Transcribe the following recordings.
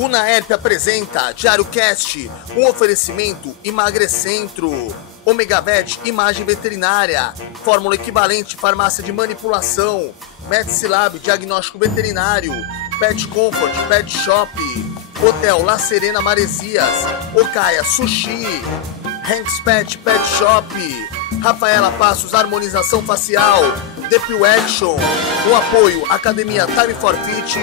Unaerp apresenta Diário Cast, um oferecimento Emagrecentro, Omegavet Imagem Veterinária, Fórmula Equivalente Farmácia de Manipulação, Medicilab Diagnóstico Veterinário, Pet Comfort Pet Shop, Hotel La Serena Maresias, Okaya Sushi, Hanks Pet Pet Shop, Rafaela Passos Harmonização Facial, Depil Action, o apoio Academia Time for Fit,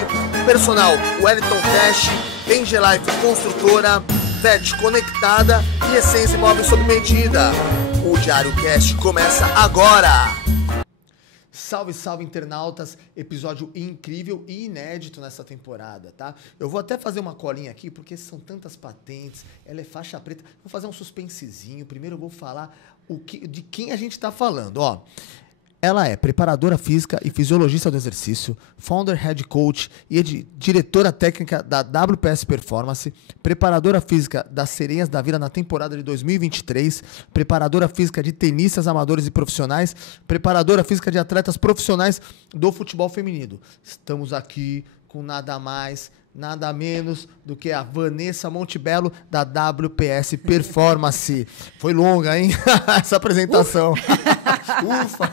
Personal Wellington Cash, Angelife Construtora, Vet Conectada e Essência Imóvel sob medida. O Diário Cast começa agora! Salve, salve, internautas! Episódio incrível e inédito nessa temporada, tá? Eu vou até fazer uma colinha aqui, porque são tantas patentes, ela é faixa preta. Vou fazer um suspensezinho. Primeiro eu vou falar de quem a gente tá falando, ó. Ela é preparadora física e fisiologista do exercício, founder, head coach e diretora técnica da WPS Performance, preparadora física das Sereias da Vila na temporada de 2023, preparadora física de tenistas amadores e profissionais, preparadora física de atletas profissionais do futebol feminino. Estamos aqui com nada mais, nada menos do que a Vanessa Montebello da WPS Performance. Foi longa, hein? Essa apresentação. Ufa!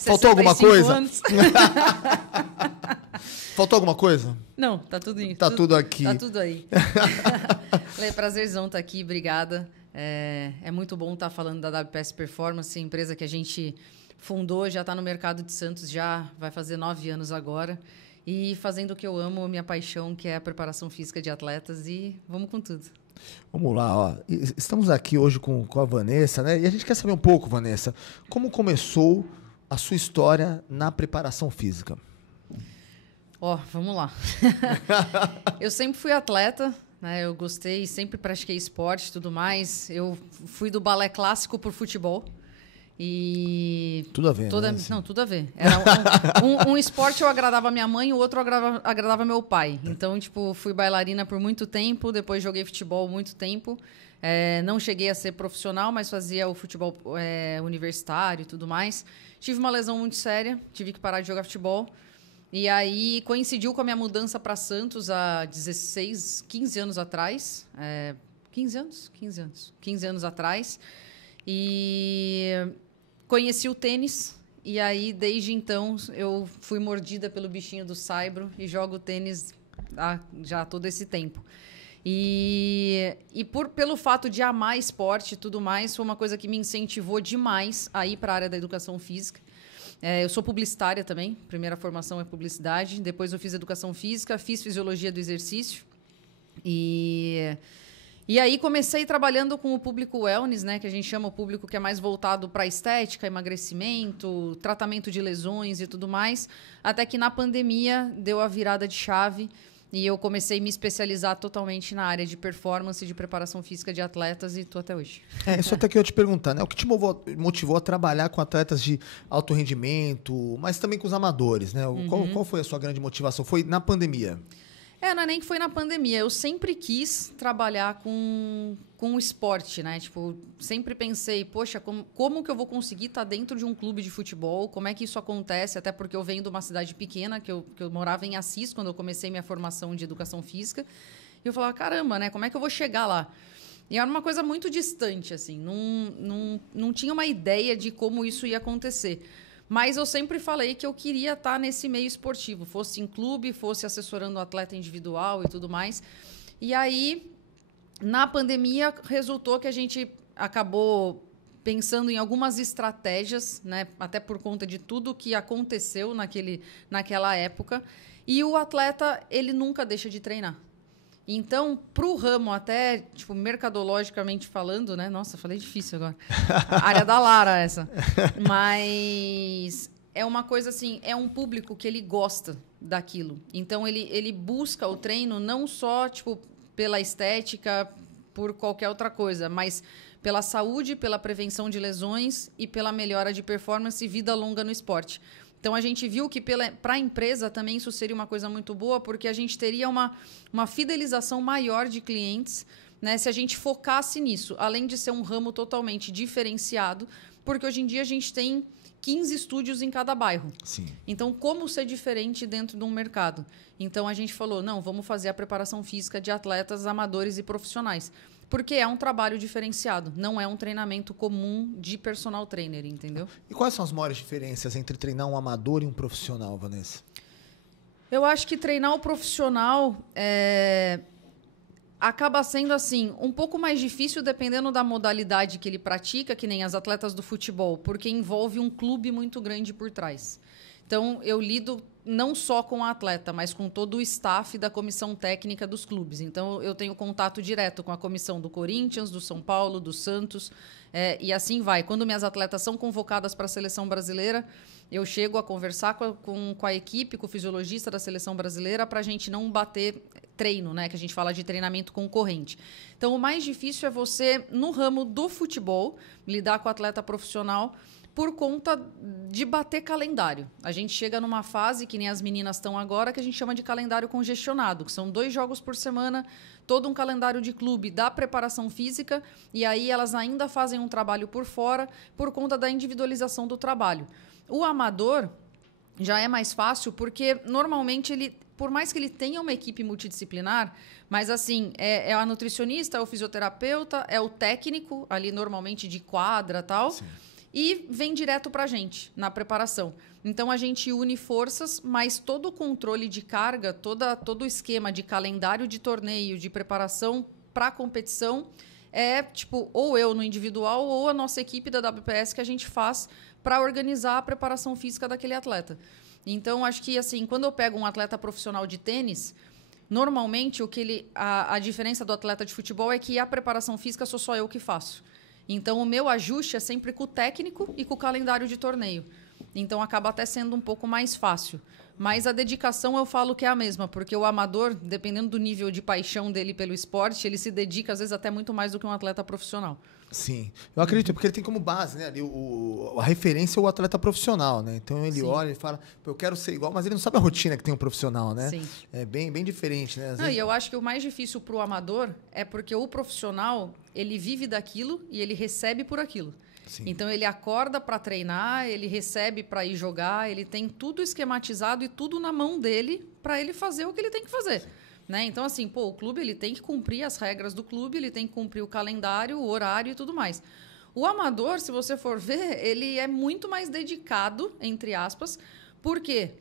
Faltou alguma coisa? Faltou alguma coisa? Não, tá tudo aí. Tá tudo aqui. Tá tudo aí. Lê, prazerzão estar aqui, obrigada. É muito bom estar falando da WPS Performance, empresa que a gente fundou, já está no mercado de Santos, já vai fazer 9 anos agora. E fazendo o que eu amo, minha paixão, que é a preparação física de atletas. E vamos com tudo. Vamos lá, ó. Estamos aqui hoje com a Vanessa, né? E a gente quer saber um pouco, Vanessa, como começou a sua história na preparação física? Ó, vamos lá. Eu sempre fui atleta, né? Eu gostei, sempre pratiquei esporte e tudo mais. Eu fui do balé clássico por futebol. E tudo a ver, né? Não, tudo a ver. Era um esporte eu agradava minha mãe, o outro agradava meu pai. Então, tipo, fui bailarina por muito tempo, depois joguei futebol muito tempo. Não cheguei a ser profissional, mas fazia o futebol universitário e tudo mais. Tive uma lesão muito séria, tive que parar de jogar futebol. E aí coincidiu com a minha mudança para Santos há 15 anos atrás. 15 anos atrás. E conheci o tênis, e aí, desde então, eu fui mordida pelo bichinho do saibro e jogo tênis já há todo esse tempo. E pelo fato de amar esporte e tudo mais, foi uma coisa que me incentivou demais a ir para a área da educação física. Eu sou publicitária também, primeira formação é publicidade, depois eu fiz educação física, fiz fisiologia do exercício E aí comecei trabalhando com o público wellness, né, que a gente chama o público que é mais voltado para estética, emagrecimento, tratamento de lesões e tudo mais, até que na pandemia deu a virada de chave e eu comecei a me especializar totalmente na área de performance e de preparação física de atletas e estou até hoje. Isso até que eu ia te perguntar, né? O que te motivou a trabalhar com atletas de alto rendimento, mas também com os amadores, né? Qual foi a sua grande motivação? Foi na pandemia? Não é nem que foi na pandemia. Eu sempre quis trabalhar com o esporte, né? Tipo, sempre pensei, poxa, como que eu vou conseguir estar dentro de um clube de futebol? Como é que isso acontece? Até porque eu venho de uma cidade pequena, que eu morava em Assis, quando eu comecei minha formação de educação física. E eu falava, caramba, né? Como é que eu vou chegar lá? E era uma coisa muito distante, assim. Não tinha uma ideia de como isso ia acontecer. Mas eu sempre falei que eu queria estar nesse meio esportivo, fosse em clube, fosse assessorando o atleta individual e tudo mais. E aí, na pandemia, resultou que a gente acabou pensando em algumas estratégias, né? Até por conta de tudo que aconteceu naquela época. E o atleta, ele nunca deixa de treinar. Então, para o ramo, até tipo, mercadologicamente falando, né? Nossa, falei difícil agora. A área da Lara, essa. Mas é uma coisa assim, é um público que ele gosta daquilo. Então, ele busca o treino não só tipo, pela estética, por qualquer outra coisa, mas pela saúde, pela prevenção de lesões e pela melhora de performance e vida longa no esporte. Então, a gente viu que para a empresa também isso seria uma coisa muito boa, porque a gente teria uma fidelização maior de clientes, né, se a gente focasse nisso, além de ser um ramo totalmente diferenciado, porque hoje em dia a gente tem 15 estúdios em cada bairro. Sim. Então, como ser diferente dentro de um mercado? Então, a gente falou, não, vamos fazer a preparação física de atletas amadores e profissionais. Porque é um trabalho diferenciado, não é um treinamento comum de personal trainer, entendeu? E quais são as maiores diferenças entre treinar um amador e um profissional, Vanessa? Eu acho que treinar o profissional acaba sendo assim um pouco mais difícil dependendo da modalidade que ele pratica, que nem as atletas do futebol, porque envolve um clube muito grande por trás. Então, eu lido não só com o atleta, mas com todo o staff da comissão técnica dos clubes. Então, eu tenho contato direto com a comissão do Corinthians, do São Paulo, do Santos, e assim vai. Quando minhas atletas são convocadas para a seleção brasileira, eu chego a conversar com a equipe, com o fisiologista da seleção brasileira, para a gente não bater treino, né? Que a gente fala de treinamento concorrente. Então, o mais difícil é você, no ramo do futebol, lidar com o atleta profissional por conta de bater calendário. A gente chega numa fase, que nem as meninas estão agora, que a gente chama de calendário congestionado, que são 2 jogos por semana, todo um calendário de clube da preparação física, e aí elas ainda fazem um trabalho por fora por conta da individualização do trabalho. O amador já é mais fácil porque, normalmente, ele, por mais que ele tenha uma equipe multidisciplinar, mas assim, é a nutricionista, é o fisioterapeuta, é o técnico, ali normalmente de quadra e tal, Sim. E vem direto para a gente na preparação. Então, a gente une forças, mas todo o controle de carga, todo o esquema de calendário de torneio, de preparação para a competição, é tipo, ou eu no individual ou a nossa equipe da WPS que a gente faz para organizar a preparação física daquele atleta. Então, acho que assim, quando eu pego um atleta profissional de tênis, normalmente a diferença do atleta de futebol é que a preparação física sou só eu que faço. Então, o meu ajuste é sempre com o técnico e com o calendário de torneio. Então, acaba até sendo um pouco mais fácil. Mas a dedicação eu falo que é a mesma, porque o amador, dependendo do nível de paixão dele pelo esporte, ele se dedica, às vezes, até muito mais do que um atleta profissional. Sim, eu acredito, porque ele tem como base, né, ali a referência é o atleta profissional, né? Então ele olha e fala, eu quero ser igual, mas ele não sabe a rotina que tem um profissional, né? Sim. É bem diferente, né? E eu acho que o mais difícil para o amador é porque o profissional, ele vive daquilo e ele recebe por aquilo. Sim. Então ele acorda para treinar, ele recebe para ir jogar, ele tem tudo esquematizado e tudo na mão dele para ele fazer o que ele tem que fazer. Né? Então, assim, o clube ele tem que cumprir as regras do clube, ele tem que cumprir o calendário, o horário e tudo mais. O amador, se você for ver, ele é muito mais dedicado, entre aspas, porque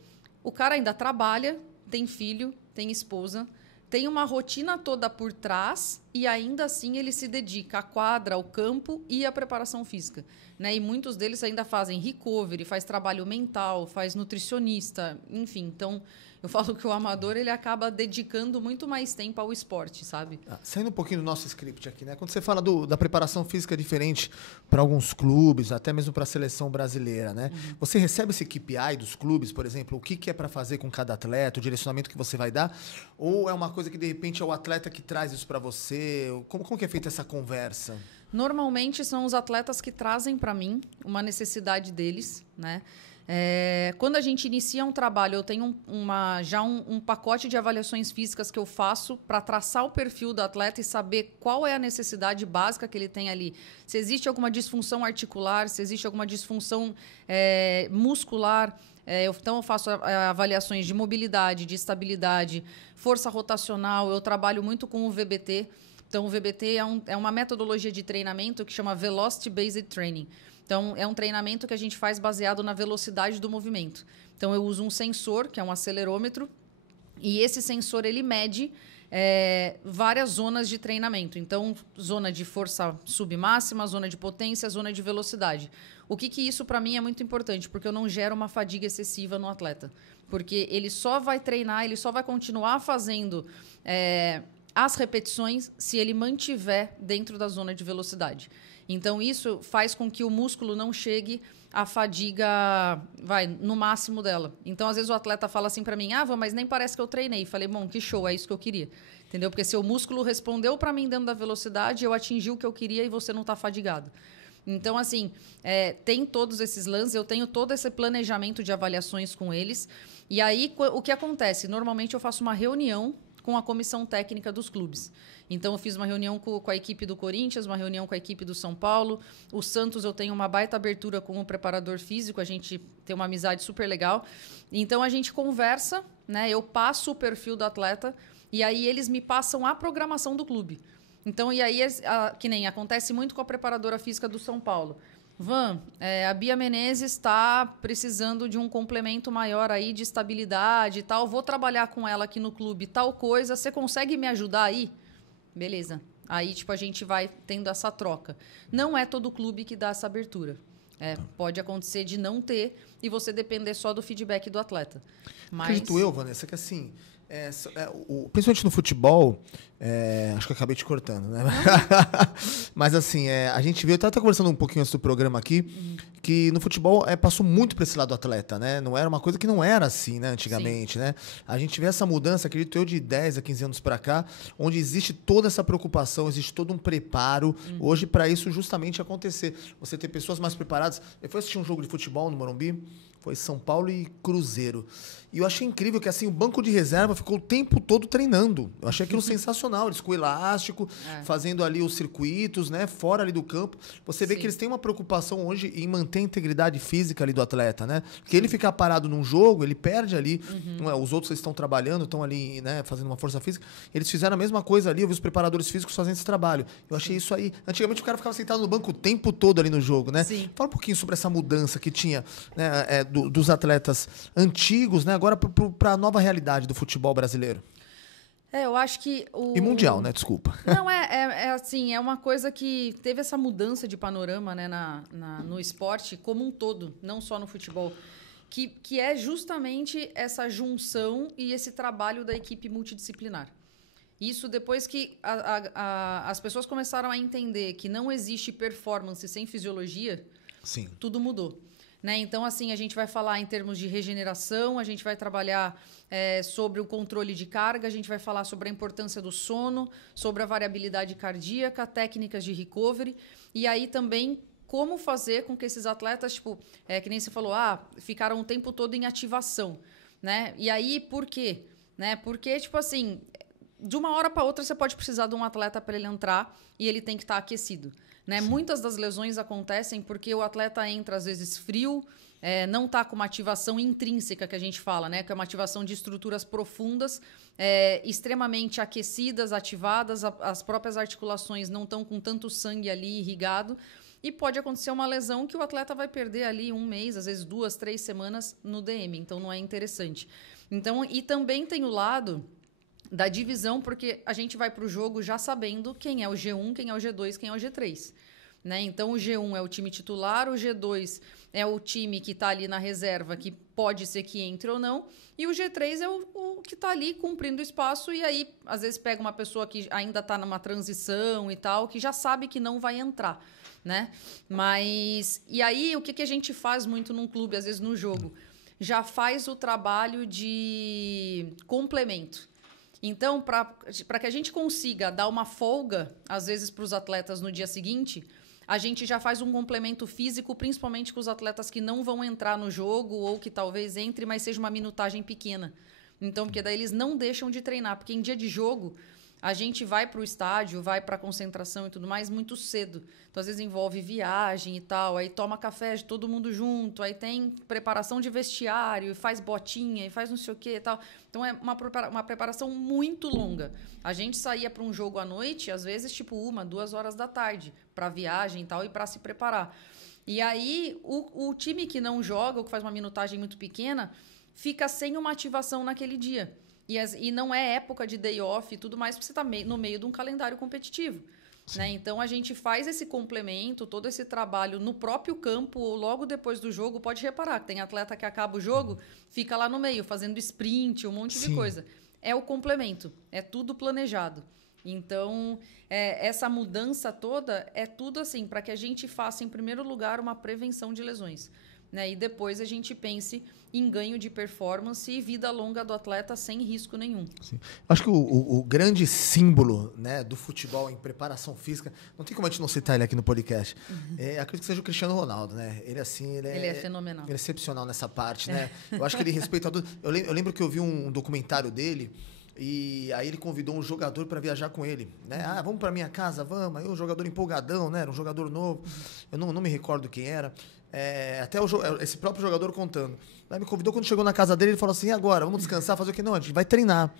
o cara ainda trabalha, tem filho, tem esposa, tem uma rotina toda por trás e ainda assim ele se dedica à quadra, ao campo e à preparação física. Né? E muitos deles ainda fazem recovery, faz trabalho mental, faz nutricionista, enfim. Então, eu falo que o amador ele acaba dedicando muito mais tempo ao esporte, sabe? Saindo um pouquinho do nosso script aqui, né? Quando você fala da preparação física diferente para alguns clubes, até mesmo para a seleção brasileira, né? Uhum. Você recebe esse KPI dos clubes, por exemplo, o que é para fazer com cada atleta, o direcionamento que você vai dar? Ou é uma coisa que, de repente, é o atleta que traz isso para você? Como que é feita essa conversa? Normalmente, são os atletas que trazem para mim uma necessidade deles, né? Quando a gente inicia um trabalho, eu tenho já um pacote de avaliações físicas que eu faço para traçar o perfil do atleta e saber qual é a necessidade básica que ele tem ali. Se existe alguma disfunção articular, se existe alguma disfunção muscular. Então, eu faço avaliações de mobilidade, de estabilidade, força rotacional. Eu trabalho muito com o VBT. Então, o VBT é uma metodologia de treinamento que chama Velocity Based Training. Então, é um treinamento que a gente faz baseado na velocidade do movimento. Então, eu uso um sensor, que é um acelerômetro, e esse sensor ele mede várias zonas de treinamento. Então, zona de força submáxima, zona de potência, zona de velocidade. O que isso, para mim, é muito importante, porque eu não gero uma fadiga excessiva no atleta. Porque ele só vai treinar, ele só vai continuar fazendo as repetições se ele mantiver dentro da zona de velocidade. Então, isso faz com que o músculo não chegue à fadiga no máximo dela. Então, às vezes, o atleta fala assim para mim, mas nem parece que eu treinei. Falei, bom, que show, é isso que eu queria. Entendeu? Porque seu músculo respondeu para mim dentro da velocidade, eu atingi o que eu queria e você não está fadigado. Então, assim, tem todos esses lances, eu tenho todo esse planejamento de avaliações com eles. E aí, o que acontece? Normalmente, eu faço uma reunião com a comissão técnica dos clubes. Então, eu fiz uma reunião com a equipe do Corinthians, uma reunião com a equipe do São Paulo. O Santos, eu tenho uma baita abertura com o preparador físico, a gente tem uma amizade super legal. Então, a gente conversa, né? Eu passo o perfil do atleta e aí eles me passam a programação do clube. Então, e aí, que nem acontece muito com a preparadora física do São Paulo. Van, a Bia Menezes está precisando de um complemento maior aí de estabilidade e tal. Vou trabalhar com ela aqui no clube, tal coisa. Você consegue me ajudar aí? Beleza. Aí, tipo, a gente vai tendo essa troca. Não é todo clube que dá essa abertura. Pode acontecer de não ter e você depender só do feedback do atleta. Mas... Acredito eu, Vanessa, que assim... principalmente no futebol, acho que eu acabei te cortando, né? Mas assim, a gente viu, eu estava conversando um pouquinho antes do programa aqui, que no futebol passou muito para esse lado do atleta, né? Não era uma coisa que não era assim, né? Antigamente, sim, né? A gente vê essa mudança, acredito eu, de 10 a 15 anos para cá, onde existe toda essa preocupação, existe todo um preparo hoje para isso justamente acontecer. Você ter pessoas mais preparadas. Eu fui assistir um jogo de futebol no Morumbi, foi São Paulo e Cruzeiro. E eu achei incrível que assim o banco de reserva ficou o tempo todo treinando. Eu achei aquilo sensacional. Eles com elástico, fazendo ali os circuitos, né? Fora ali do campo. Você vê, sim, que eles têm uma preocupação hoje em manter a integridade física ali do atleta, né? Porque ele ficar parado num jogo, ele perde ali. Os outros estão trabalhando, estão ali, né? Fazendo uma força física. Eles fizeram a mesma coisa ali. Eu vi os preparadores físicos fazendo esse trabalho. Eu achei isso aí. Antigamente o cara ficava sentado no banco o tempo todo ali no jogo, né? Sim. Fala um pouquinho sobre essa mudança que tinha, né? Dos atletas antigos, né? Agora para a nova realidade do futebol brasileiro. Eu acho que... E mundial, né? Desculpa. Não, assim, é uma coisa que teve essa mudança de panorama, né, no esporte como um todo, não só no futebol, que é justamente essa junção e esse trabalho da equipe multidisciplinar. Isso depois que as pessoas começaram a entender que não existe performance sem fisiologia, sim, tudo mudou. Né? Então, assim, a gente vai falar em termos de regeneração, a gente vai trabalhar sobre o controle de carga, a gente vai falar sobre a importância do sono, sobre a variabilidade cardíaca, técnicas de recovery, e aí também como fazer com que esses atletas, tipo, que nem você falou, ficaram o tempo todo em ativação. Né? E aí, por quê? Né? Porque, tipo assim, de uma hora para outra você pode precisar de um atleta para ele entrar e ele tem que estar aquecido. Né? Muitas das lesões acontecem porque o atleta entra, às vezes, frio, não está com uma ativação intrínseca, que a gente fala, né? Que é uma ativação de estruturas profundas, extremamente aquecidas, ativadas, as próprias articulações não estão com tanto sangue ali irrigado, e pode acontecer uma lesão que o atleta vai perder ali 1 mês, às vezes 2, 3 semanas no DM, então não é interessante. Então, e também tem o lado da divisão, porque a gente vai para o jogo já sabendo quem é o G1, quem é o G2, quem é o G3. Né? Então, o G1 é o time titular, o G2 é o time que está ali na reserva, que pode ser que entre ou não, e o G3 é o que está ali cumprindo o espaço, e aí, às vezes, pega uma pessoa que ainda está numa transição e tal, que já sabe que não vai entrar. Né? Mas, e aí, o que a gente faz muito num clube, às vezes no jogo? Já faz o trabalho de complemento. Então, para que a gente consiga dar uma folga, às vezes, para os atletas no dia seguinte, a gente já faz um complemento físico, principalmente com os atletas que não vão entrar no jogo ou que talvez entre, mas seja uma minutagem pequena. Então, porque daí eles não deixam de treinar. Porque em dia de jogo, a gente vai para o estádio, vai para a concentração e tudo mais muito cedo. Então, às vezes, envolve viagem e tal. Aí toma café de todo mundo junto. Aí tem preparação de vestiário, faz botinha, e faz não sei o quê e tal. Então, é uma preparação muito longa. A gente saía para um jogo à noite, às vezes, tipo 1, 2 horas da tarde, para viagem e tal, e para se preparar. E aí, o time que não joga, ou que faz uma minutagem muito pequena, fica sem uma ativação naquele dia. E não é época de day off e tudo mais, porque você está no meio de um calendário competitivo. Né? Então, a gente faz esse complemento, todo esse trabalho no próprio campo ou logo depois do jogo. Pode reparar que tem atleta que acaba o jogo, fica lá no meio, fazendo sprint, um monte de coisa. É o complemento, é tudo planejado. Então, essa mudança toda é tudo assim, para que a gente faça, em primeiro lugar, uma prevenção de lesões. Né? E depois a gente pense em ganho de performance e vida longa do atleta sem risco nenhum. Sim. Acho que o grande símbolo, né, do futebol em preparação física, não tem como a gente não citar ele aqui no podcast, acredito que seja o Cristiano Ronaldo. Né? Ele, assim, ele é fenomenal. Ele é excepcional nessa parte. Né? Eu acho que ele respeita tudo. Eu lembro que eu vi um documentário dele, E aí ele convidou um jogador para viajar com ele, né? Ah, vamos para minha casa, vamos. Aí o jogador empolgadão, né? Era um jogador novo. Eu não me recordo quem era. Até esse próprio jogador contando. Aí me convidou, quando chegou na casa dele, ele falou assim: e agora? Vamos descansar, fazer o quê? Não, a gente vai treinar.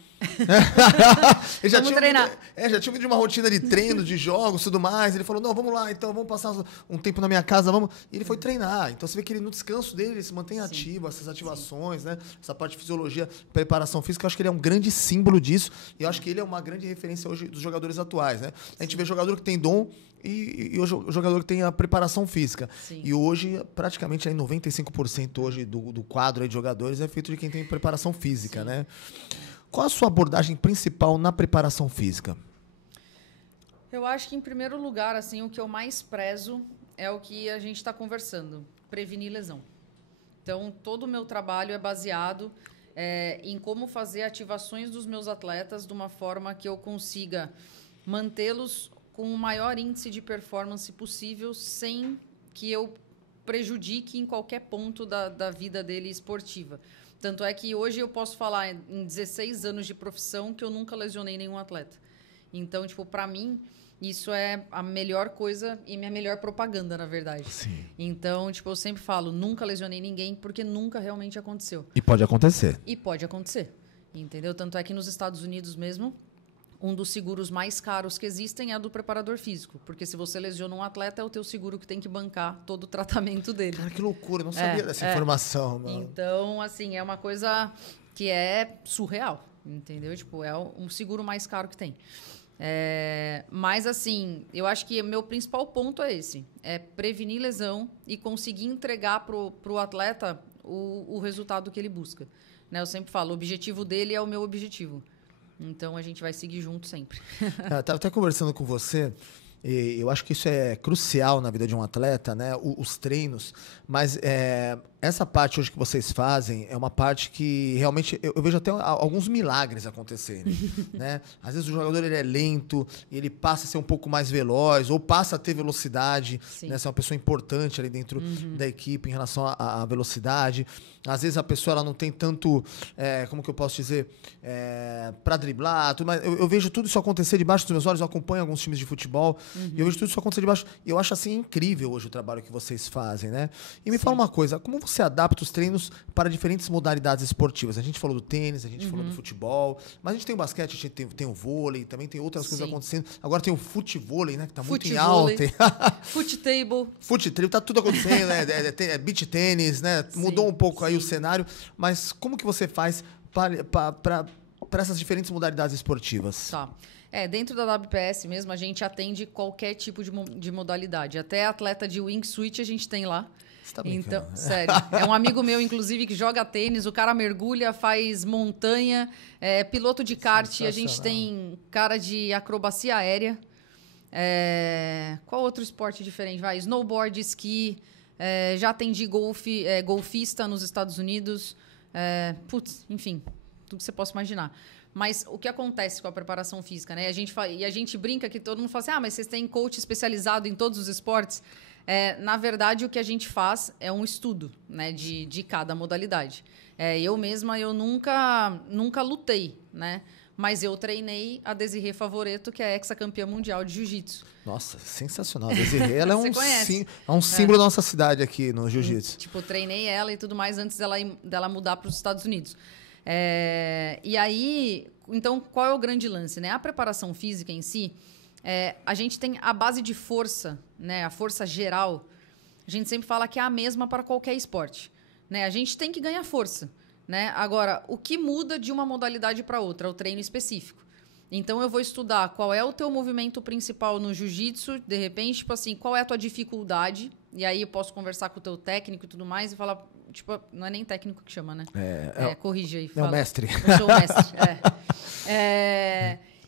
Ele já vamos treinar. Já tinha de uma rotina de treino, de jogos e tudo mais. Ele falou: não, vamos lá, então, vamos passar um tempo na minha casa, vamos. E ele foi treinar. Então você vê que ele, no descanso dele, ele se mantém ativo, essas ativações, né? Essa parte de fisiologia, preparação física, eu acho que ele é um grande símbolo disso. E eu acho que ele é uma grande referência hoje dos jogadores atuais, né? A gente vê jogador que tem dom e o jogador que tem a preparação física. Sim. E hoje, praticamente, aí 95% hoje do quadro aí de jogadores é feito de quem tem preparação física, né? Qual a sua abordagem principal na preparação física? Eu acho que, em primeiro lugar, assim, o que eu mais prezo é o que a gente está conversando, prevenir lesão. Então, todo o meu trabalho é baseado em como fazer ativações dos meus atletas de uma forma que eu consiga mantê-los com o maior índice de performance possível, sem que eu prejudique em qualquer ponto da vida dele esportiva. Tanto é que hoje eu posso falar, em 16 anos de profissão, que eu nunca lesionei nenhum atleta. Então, tipo, para mim, isso é a melhor coisa e minha melhor propaganda, na verdade. Sim. Então, tipo, eu sempre falo, nunca lesionei ninguém, porque nunca realmente aconteceu. E pode acontecer. E pode acontecer, entendeu? Tanto é que nos Estados Unidos mesmo, um dos seguros mais caros que existem é o do preparador físico. Porque se você lesiona um atleta, é o teu seguro que tem que bancar todo o tratamento dele. Cara, que loucura, eu não sabia dessa informação. Mano. Então, assim, é uma coisa que é surreal, entendeu? Tipo, é um seguro mais caro que tem. Mas, assim, eu acho que o meu principal ponto é esse. É prevenir lesão e conseguir entregar pro atleta o resultado que ele busca. Né? Eu sempre falo, o objetivo dele é o meu objetivo. Então, a gente vai seguir junto sempre. Eu estava até conversando com você, e eu acho que isso é crucial na vida de um atleta, né? Os treinos. Mas essa parte hoje que vocês fazem é uma parte que realmente eu vejo até alguns milagres acontecerem. Né? Às vezes o jogador ele é lento e ele passa a ser um pouco mais veloz ou passa a ter velocidade, né? Ser uma pessoa importante ali dentro da equipe em relação à velocidade. Às vezes a pessoa ela não tem tanto, como que eu posso dizer, para driblar, tudo, mas eu vejo tudo isso acontecer debaixo dos meus olhos, eu acompanho alguns times de futebol e eu vejo tudo isso acontecer debaixo. E eu acho assim incrível hoje o trabalho que vocês fazem, né? E me fala uma coisa, como você adapta os treinos para diferentes modalidades esportivas? A gente falou do tênis, a gente falou do futebol, mas a gente tem o basquete, a gente tem o vôlei, também tem outras coisas acontecendo. Agora tem o futevôlei, né? Que tá muito em alta. Fute-table. Fute-table, tá tudo acontecendo, né? Beach tênis, né? Mudou um pouco aí o cenário, mas como que você faz para essas diferentes modalidades esportivas? Tá. Dentro da WPS mesmo, a gente atende qualquer tipo de modalidade. Até atleta de wingsuit a gente tem lá. Você tá brincando. Então, sério. É um amigo meu, inclusive, que joga tênis. O cara mergulha, faz montanha, piloto de kart. A gente tem cara de acrobacia aérea. Qual outro esporte diferente? Vai, snowboard, esqui. Já atendi golfista nos Estados Unidos. Enfim, tudo que você possa imaginar. Mas o que acontece com a preparação física, né? E a gente brinca que todo mundo fala assim, mas vocês têm coach especializado em todos os esportes? Na verdade, o que a gente faz é um estudo, né, de cada modalidade. Eu mesma, eu nunca lutei, né? Mas eu treinei a Desirê Favoreto, que é ex-campeã mundial de jiu-jitsu. Nossa, sensacional. A Desirê, ela é um símbolo da nossa cidade aqui no jiu-jitsu. Tipo, eu treinei ela e tudo mais antes dela mudar para os Estados Unidos. E aí, então, qual é o grande lance, né? A preparação física em si, a gente tem a base de força, né? A força geral, a gente sempre fala que é a mesma para qualquer esporte, né? A gente tem que ganhar força, né? Agora, o que muda de uma modalidade para outra é o treino específico. Então, eu vou estudar qual é o teu movimento principal no jiu-jitsu, de repente, tipo assim, qual é a tua dificuldade, e aí eu posso conversar com o teu técnico e tudo mais e falar, tipo, não é nem técnico que chama, né? Corrige aí. É o mestre. Eu sou o mestre,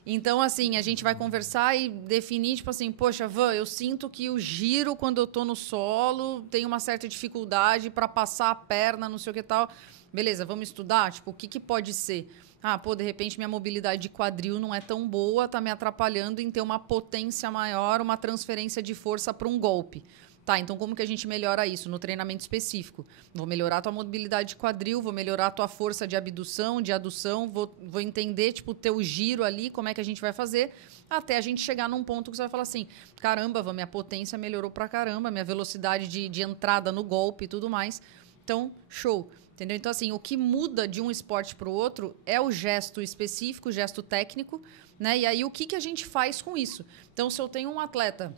Então, assim, a gente vai conversar e definir, tipo assim, poxa, Van, eu sinto que o giro, quando eu tô no solo, tem uma certa dificuldade para passar a perna, não sei o que tal. Beleza, vamos estudar? Tipo, o que pode ser? De repente minha mobilidade de quadril não é tão boa, tá me atrapalhando em ter uma potência maior, uma transferência de força para um golpe. Tá, então como que a gente melhora isso? No treinamento específico. Vou melhorar a tua mobilidade de quadril, vou melhorar a tua força de abdução, de adução, vou entender, tipo, o teu giro ali, como é que a gente vai fazer, até a gente chegar num ponto que você vai falar assim, caramba, minha potência melhorou pra caramba, minha velocidade de entrada no golpe e tudo mais. Então, show. Entendeu? Então, assim, o que muda de um esporte para o outro é o gesto específico, o gesto técnico, né? E aí, o que a gente faz com isso? Então, se eu tenho um atleta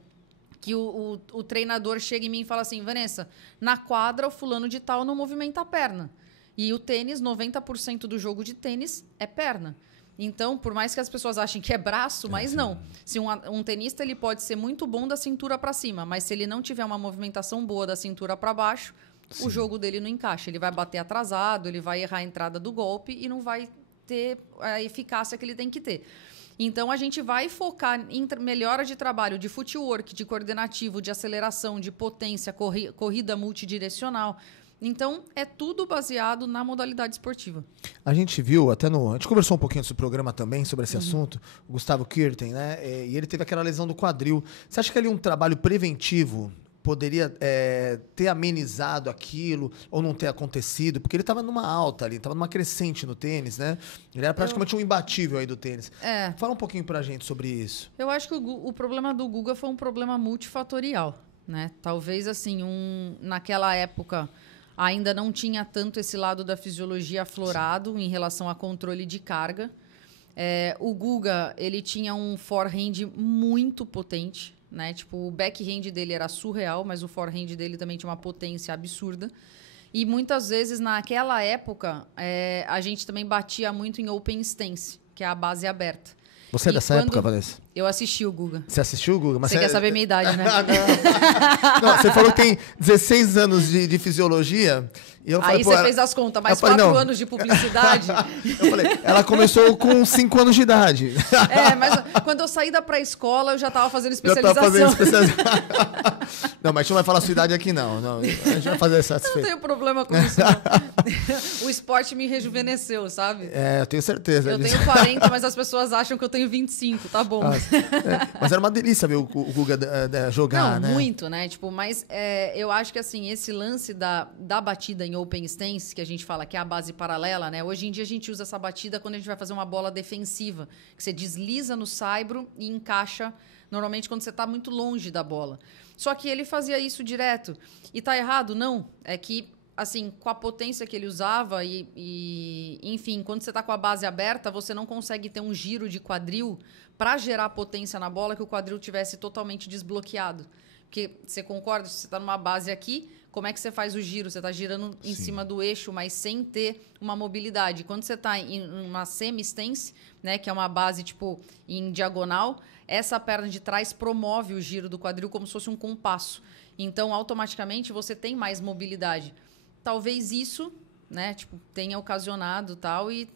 que o treinador chega em mim e fala assim, Vanessa, na quadra o fulano de tal não movimenta a perna. E o tênis, 90% do jogo de tênis é perna. Então, por mais que as pessoas achem que é braço, mas não. Se um tenista ele pode ser muito bom da cintura para cima, mas se ele não tiver uma movimentação boa da cintura para baixo, o jogo dele não encaixa. Ele vai bater atrasado, ele vai errar a entrada do golpe e não vai ter a eficácia que ele tem que ter. Então, a gente vai focar em melhora de trabalho, de footwork, de coordenativo, de aceleração, de potência, corrida multidirecional. Então, é tudo baseado na modalidade esportiva. A gente viu, a gente conversou um pouquinho antes do programa também sobre esse assunto, o Gustavo Kirten, né? E ele teve aquela lesão do quadril. Você acha que ali um trabalho preventivo poderia ter amenizado aquilo ou não ter acontecido? Porque ele estava numa alta ali, estava numa crescente no tênis, né? Ele era praticamente um imbatível aí do tênis. Fala um pouquinho pra gente sobre isso. Eu acho que o problema do Guga foi um problema multifatorial, né? Talvez, assim, naquela época ainda não tinha tanto esse lado da fisiologia aflorado em relação a controle de carga. O Guga, ele tinha um forehand muito potente, né? Tipo, o backhand dele era surreal, mas o forehand dele também tinha uma potência absurda. E muitas vezes, naquela época, a gente também batia muito em open stance, que é a base aberta. Você é dessa época, Vanessa? Eu assisti o Guga. Você assistiu o Guga? Mas você quer saber minha idade, né? Não, você falou que tem 16 anos de fisiologia. E eu falei, aí você fez as contas, mais 4 anos de publicidade. Eu falei, ela começou com 5 anos de idade. Mas quando eu saí da pré-escola, eu já estava fazendo especialização. Não, mas a gente não vai falar a sua idade aqui, não. A gente vai fazer satisfeito. Não tenho problema com isso, não. O esporte me rejuvenesceu, sabe? Eu tenho certeza eu disso. Eu tenho 40, mas as pessoas acham que eu tenho 25, tá bom. Mas era uma delícia ver o Guga jogar, né? Não, muito, né? Tipo, mas eu acho que, assim, esse lance da batida em open stance, que a gente fala que é a base paralela, né? Hoje em dia a gente usa essa batida quando a gente vai fazer uma bola defensiva, que você desliza no saibro e encaixa, normalmente quando você está muito longe da bola. Só que ele fazia isso direto. E tá errado? Não. É que, assim, com a potência que ele usava enfim, quando você está com a base aberta, você não consegue ter um giro de quadril para gerar potência na bola que o quadril tivesse totalmente desbloqueado. Porque você concorda? Se você está numa base aqui, como é que você faz o giro? Você está girando em cima do eixo, mas sem ter uma mobilidade. Quando você está em uma semi-stance, né, que é uma base tipo em diagonal, essa perna de trás promove o giro do quadril como se fosse um compasso. Então, automaticamente, você tem mais mobilidade. Talvez isso, né, tipo, tenha ocasionado tal e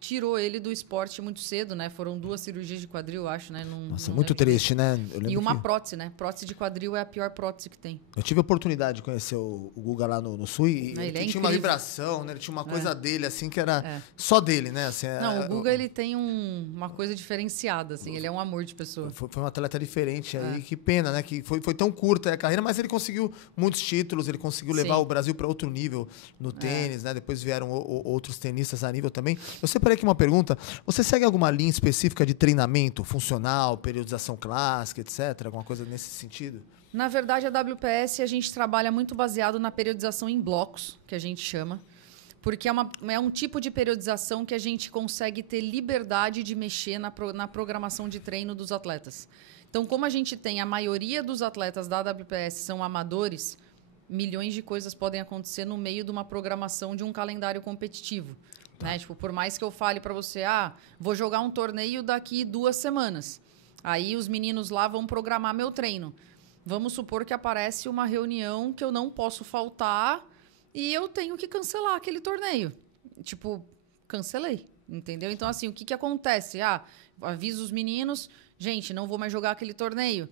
tirou ele do esporte muito cedo, né? Foram 2 cirurgias de quadril, eu acho, né? Nossa, muito triste, né? E uma prótese, né? Prótese de quadril é a pior prótese que tem. Eu tive a oportunidade de conhecer o Guga lá no Sul e ele tinha uma vibração, né? Ele tinha uma coisa dele, assim, que era só dele, né? Assim, não, o Guga, ele tem uma coisa diferenciada, assim. Ele é um amor de pessoa. Foi um atleta diferente aí. Que pena, né? Que foi tão curta a carreira, mas ele conseguiu muitos títulos, ele conseguiu levar o Brasil para outro nível no tênis, né? Depois vieram outros tenistas a nível também. Eu separei aqui uma pergunta. Você segue alguma linha específica de treinamento funcional, periodização clássica, etc? Alguma coisa nesse sentido? Na verdade, a WPS a gente trabalha muito baseado na periodização em blocos, que a gente chama, porque é um tipo de periodização que a gente consegue ter liberdade de mexer na programação de treino dos atletas. Então, como a gente tem a maioria dos atletas da WPS são amadores, milhões de coisas podem acontecer no meio de uma programação de um calendário competitivo. Né? Tipo, por mais que eu fale para você, vou jogar um torneio daqui 2 semanas. Aí os meninos lá vão programar meu treino. Vamos supor que aparece uma reunião que eu não posso faltar e eu tenho que cancelar aquele torneio. Tipo, cancelei, entendeu? Então, assim, o que acontece? Aviso os meninos, gente, não vou mais jogar aquele torneio.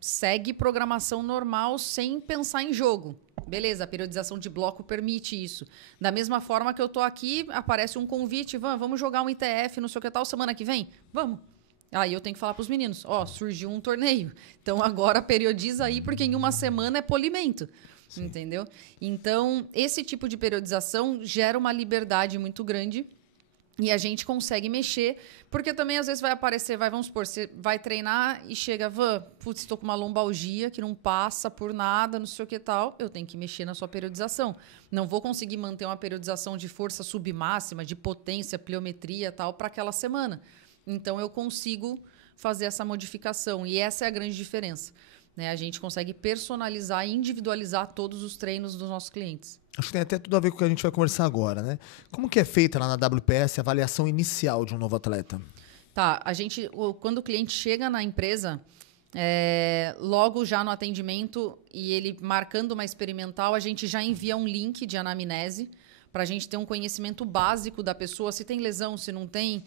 Segue programação normal sem pensar em jogo. Beleza, a periodização de bloco permite isso. Da mesma forma que eu tô aqui, aparece um convite, vamos jogar um ITF, não sei o que tal, semana que vem? Vamos. Aí eu tenho que falar para os meninos, surgiu um torneio. Então agora periodiza aí, porque em uma semana é polimento. Sim. Entendeu? Então, esse tipo de periodização gera uma liberdade muito grande e a gente consegue mexer, porque também às vezes vai aparecer, vamos supor, você vai treinar e chega, estou com uma lombalgia que não passa por nada, não sei o que tal, eu tenho que mexer na sua periodização. Não vou conseguir manter uma periodização de força submáxima, de potência, pliometria tal, para aquela semana. Então, eu consigo fazer essa modificação e essa é a grande diferença. Né? A gente consegue personalizar e individualizar todos os treinos dos nossos clientes. Acho que tem até tudo a ver com o que a gente vai conversar agora, né? Como que é feita lá na WPS a avaliação inicial de um novo atleta? Tá, quando o cliente chega na empresa, logo já no atendimento e ele marcando uma experimental, a gente já envia um link de anamnese para a gente ter um conhecimento básico da pessoa, se tem lesão, se não tem,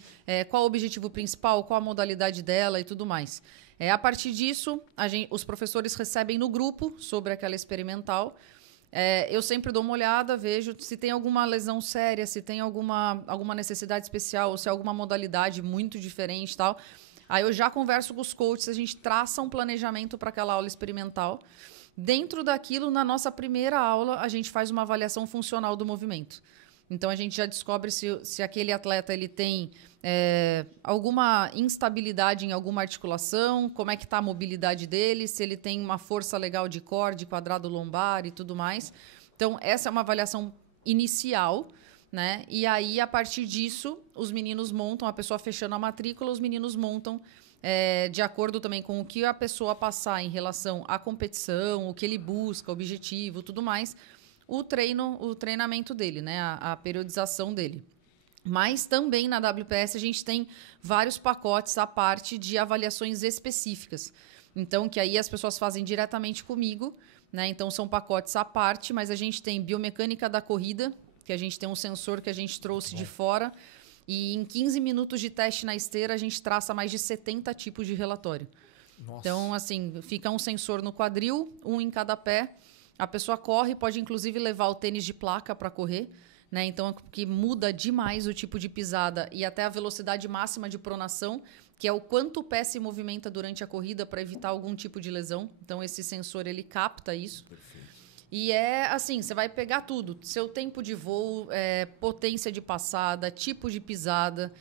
qual o objetivo principal, qual a modalidade dela e tudo mais. A partir disso, os professores recebem no grupo sobre aquela experimental. Eu sempre dou uma olhada, vejo se tem alguma lesão séria, se tem alguma necessidade especial, ou se é alguma modalidade muito diferente e tal. Aí eu já converso com os coaches, a gente traça um planejamento para aquela aula experimental. Dentro daquilo, na nossa primeira aula, a gente faz uma avaliação funcional do movimento. Então, a gente já descobre se aquele atleta ele tem alguma instabilidade em alguma articulação, como é que está a mobilidade dele, se ele tem uma força legal de core, de quadrado lombar e tudo mais. Então, essa é uma avaliação inicial, né? E aí, a partir disso, os meninos montam, a pessoa fechando a matrícula, os meninos montam de acordo também com o que a pessoa passar em relação à competição, o que ele busca, o objetivo, tudo mais, o treinamento dele, né? A periodização dele. Mas também na WPS a gente tem vários pacotes à parte de avaliações específicas. Então, que aí as pessoas fazem diretamente comigo, né? Então, são pacotes à parte, mas a gente tem biomecânica da corrida, que a gente tem um sensor que a gente trouxe de fora, e em 15 minutos de teste na esteira a gente traça mais de 70 tipos de relatório. Nossa. Então, assim, fica um sensor no quadril, um em cada pé. A pessoa corre, pode inclusive levar o tênis de placa para correr, né? Então, que muda demais o tipo de pisada e até a velocidade máxima de pronação, que é o quanto o pé se movimenta durante a corrida para evitar algum tipo de lesão. Então, esse sensor, ele capta isso. Perfeito. E assim, você vai pegar tudo. Seu tempo de voo, potência de passada, tipo de pisada,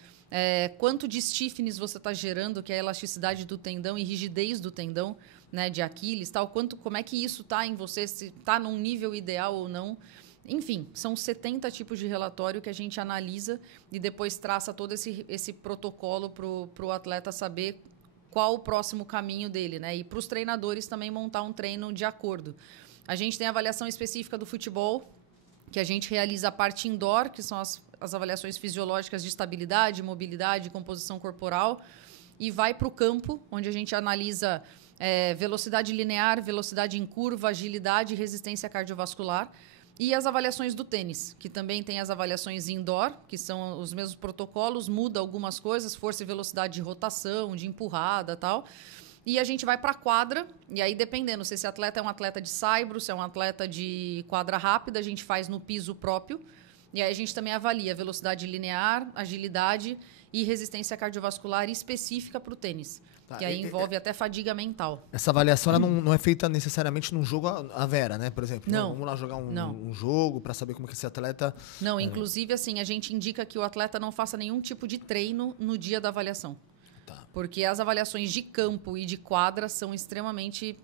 quanto de stiffness você está gerando, que é a elasticidade do tendão e rigidez do tendão, né, de Aquiles, tal, como é que isso está em você, se está num nível ideal ou não. Enfim, são 70 tipos de relatório que a gente analisa e depois traça todo esse protocolo para o atleta saber qual o próximo caminho dele, né? E para os treinadores também montar um treino de acordo. A gente tem a avaliação específica do futebol, que a gente realiza a parte indoor, que são as avaliações fisiológicas de estabilidade, mobilidade, composição corporal, e vai para o campo, onde a gente analisa velocidade linear, velocidade em curva, agilidade e resistência cardiovascular. E as avaliações do tênis, que também tem as avaliações indoor, que são os mesmos protocolos, muda algumas coisas, força e velocidade de rotação, de empurrada e tal. E a gente vai para a quadra, e aí dependendo se esse atleta é um atleta de saibro, se é um atleta de quadra rápida, a gente faz no piso próprio. E aí a gente também avalia velocidade linear, agilidade e resistência cardiovascular específica para o tênis. Tá, que aí envolve até fadiga mental. Essa avaliação ela não é feita necessariamente num jogo à vera, né? Por exemplo, não. Vamos lá jogar um jogo para saber como é que esse atleta... Não, inclusive assim, a gente indica que o atleta não faça nenhum tipo de treino no dia da avaliação. Tá. Porque as avaliações de campo e de quadra são extremamente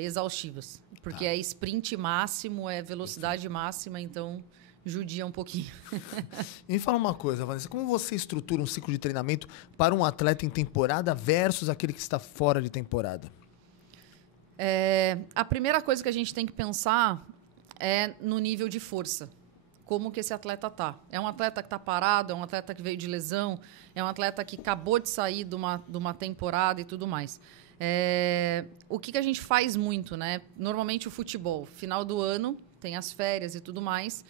exaustivas. Porque é sprint máximo, é velocidade máxima, então... judia um pouquinho. Me fala uma coisa, Vanessa, como você estrutura um ciclo de treinamento para um atleta em temporada versus aquele que está fora de temporada? A primeira coisa que a gente tem que pensar é no nível de força. Como que esse atleta está? É um atleta que está parado? É um atleta que veio de lesão? É um atleta que acabou de sair de uma temporada e tudo mais? O que a gente faz muito, né? Normalmente o futebol, final do ano, tem as férias e tudo mais.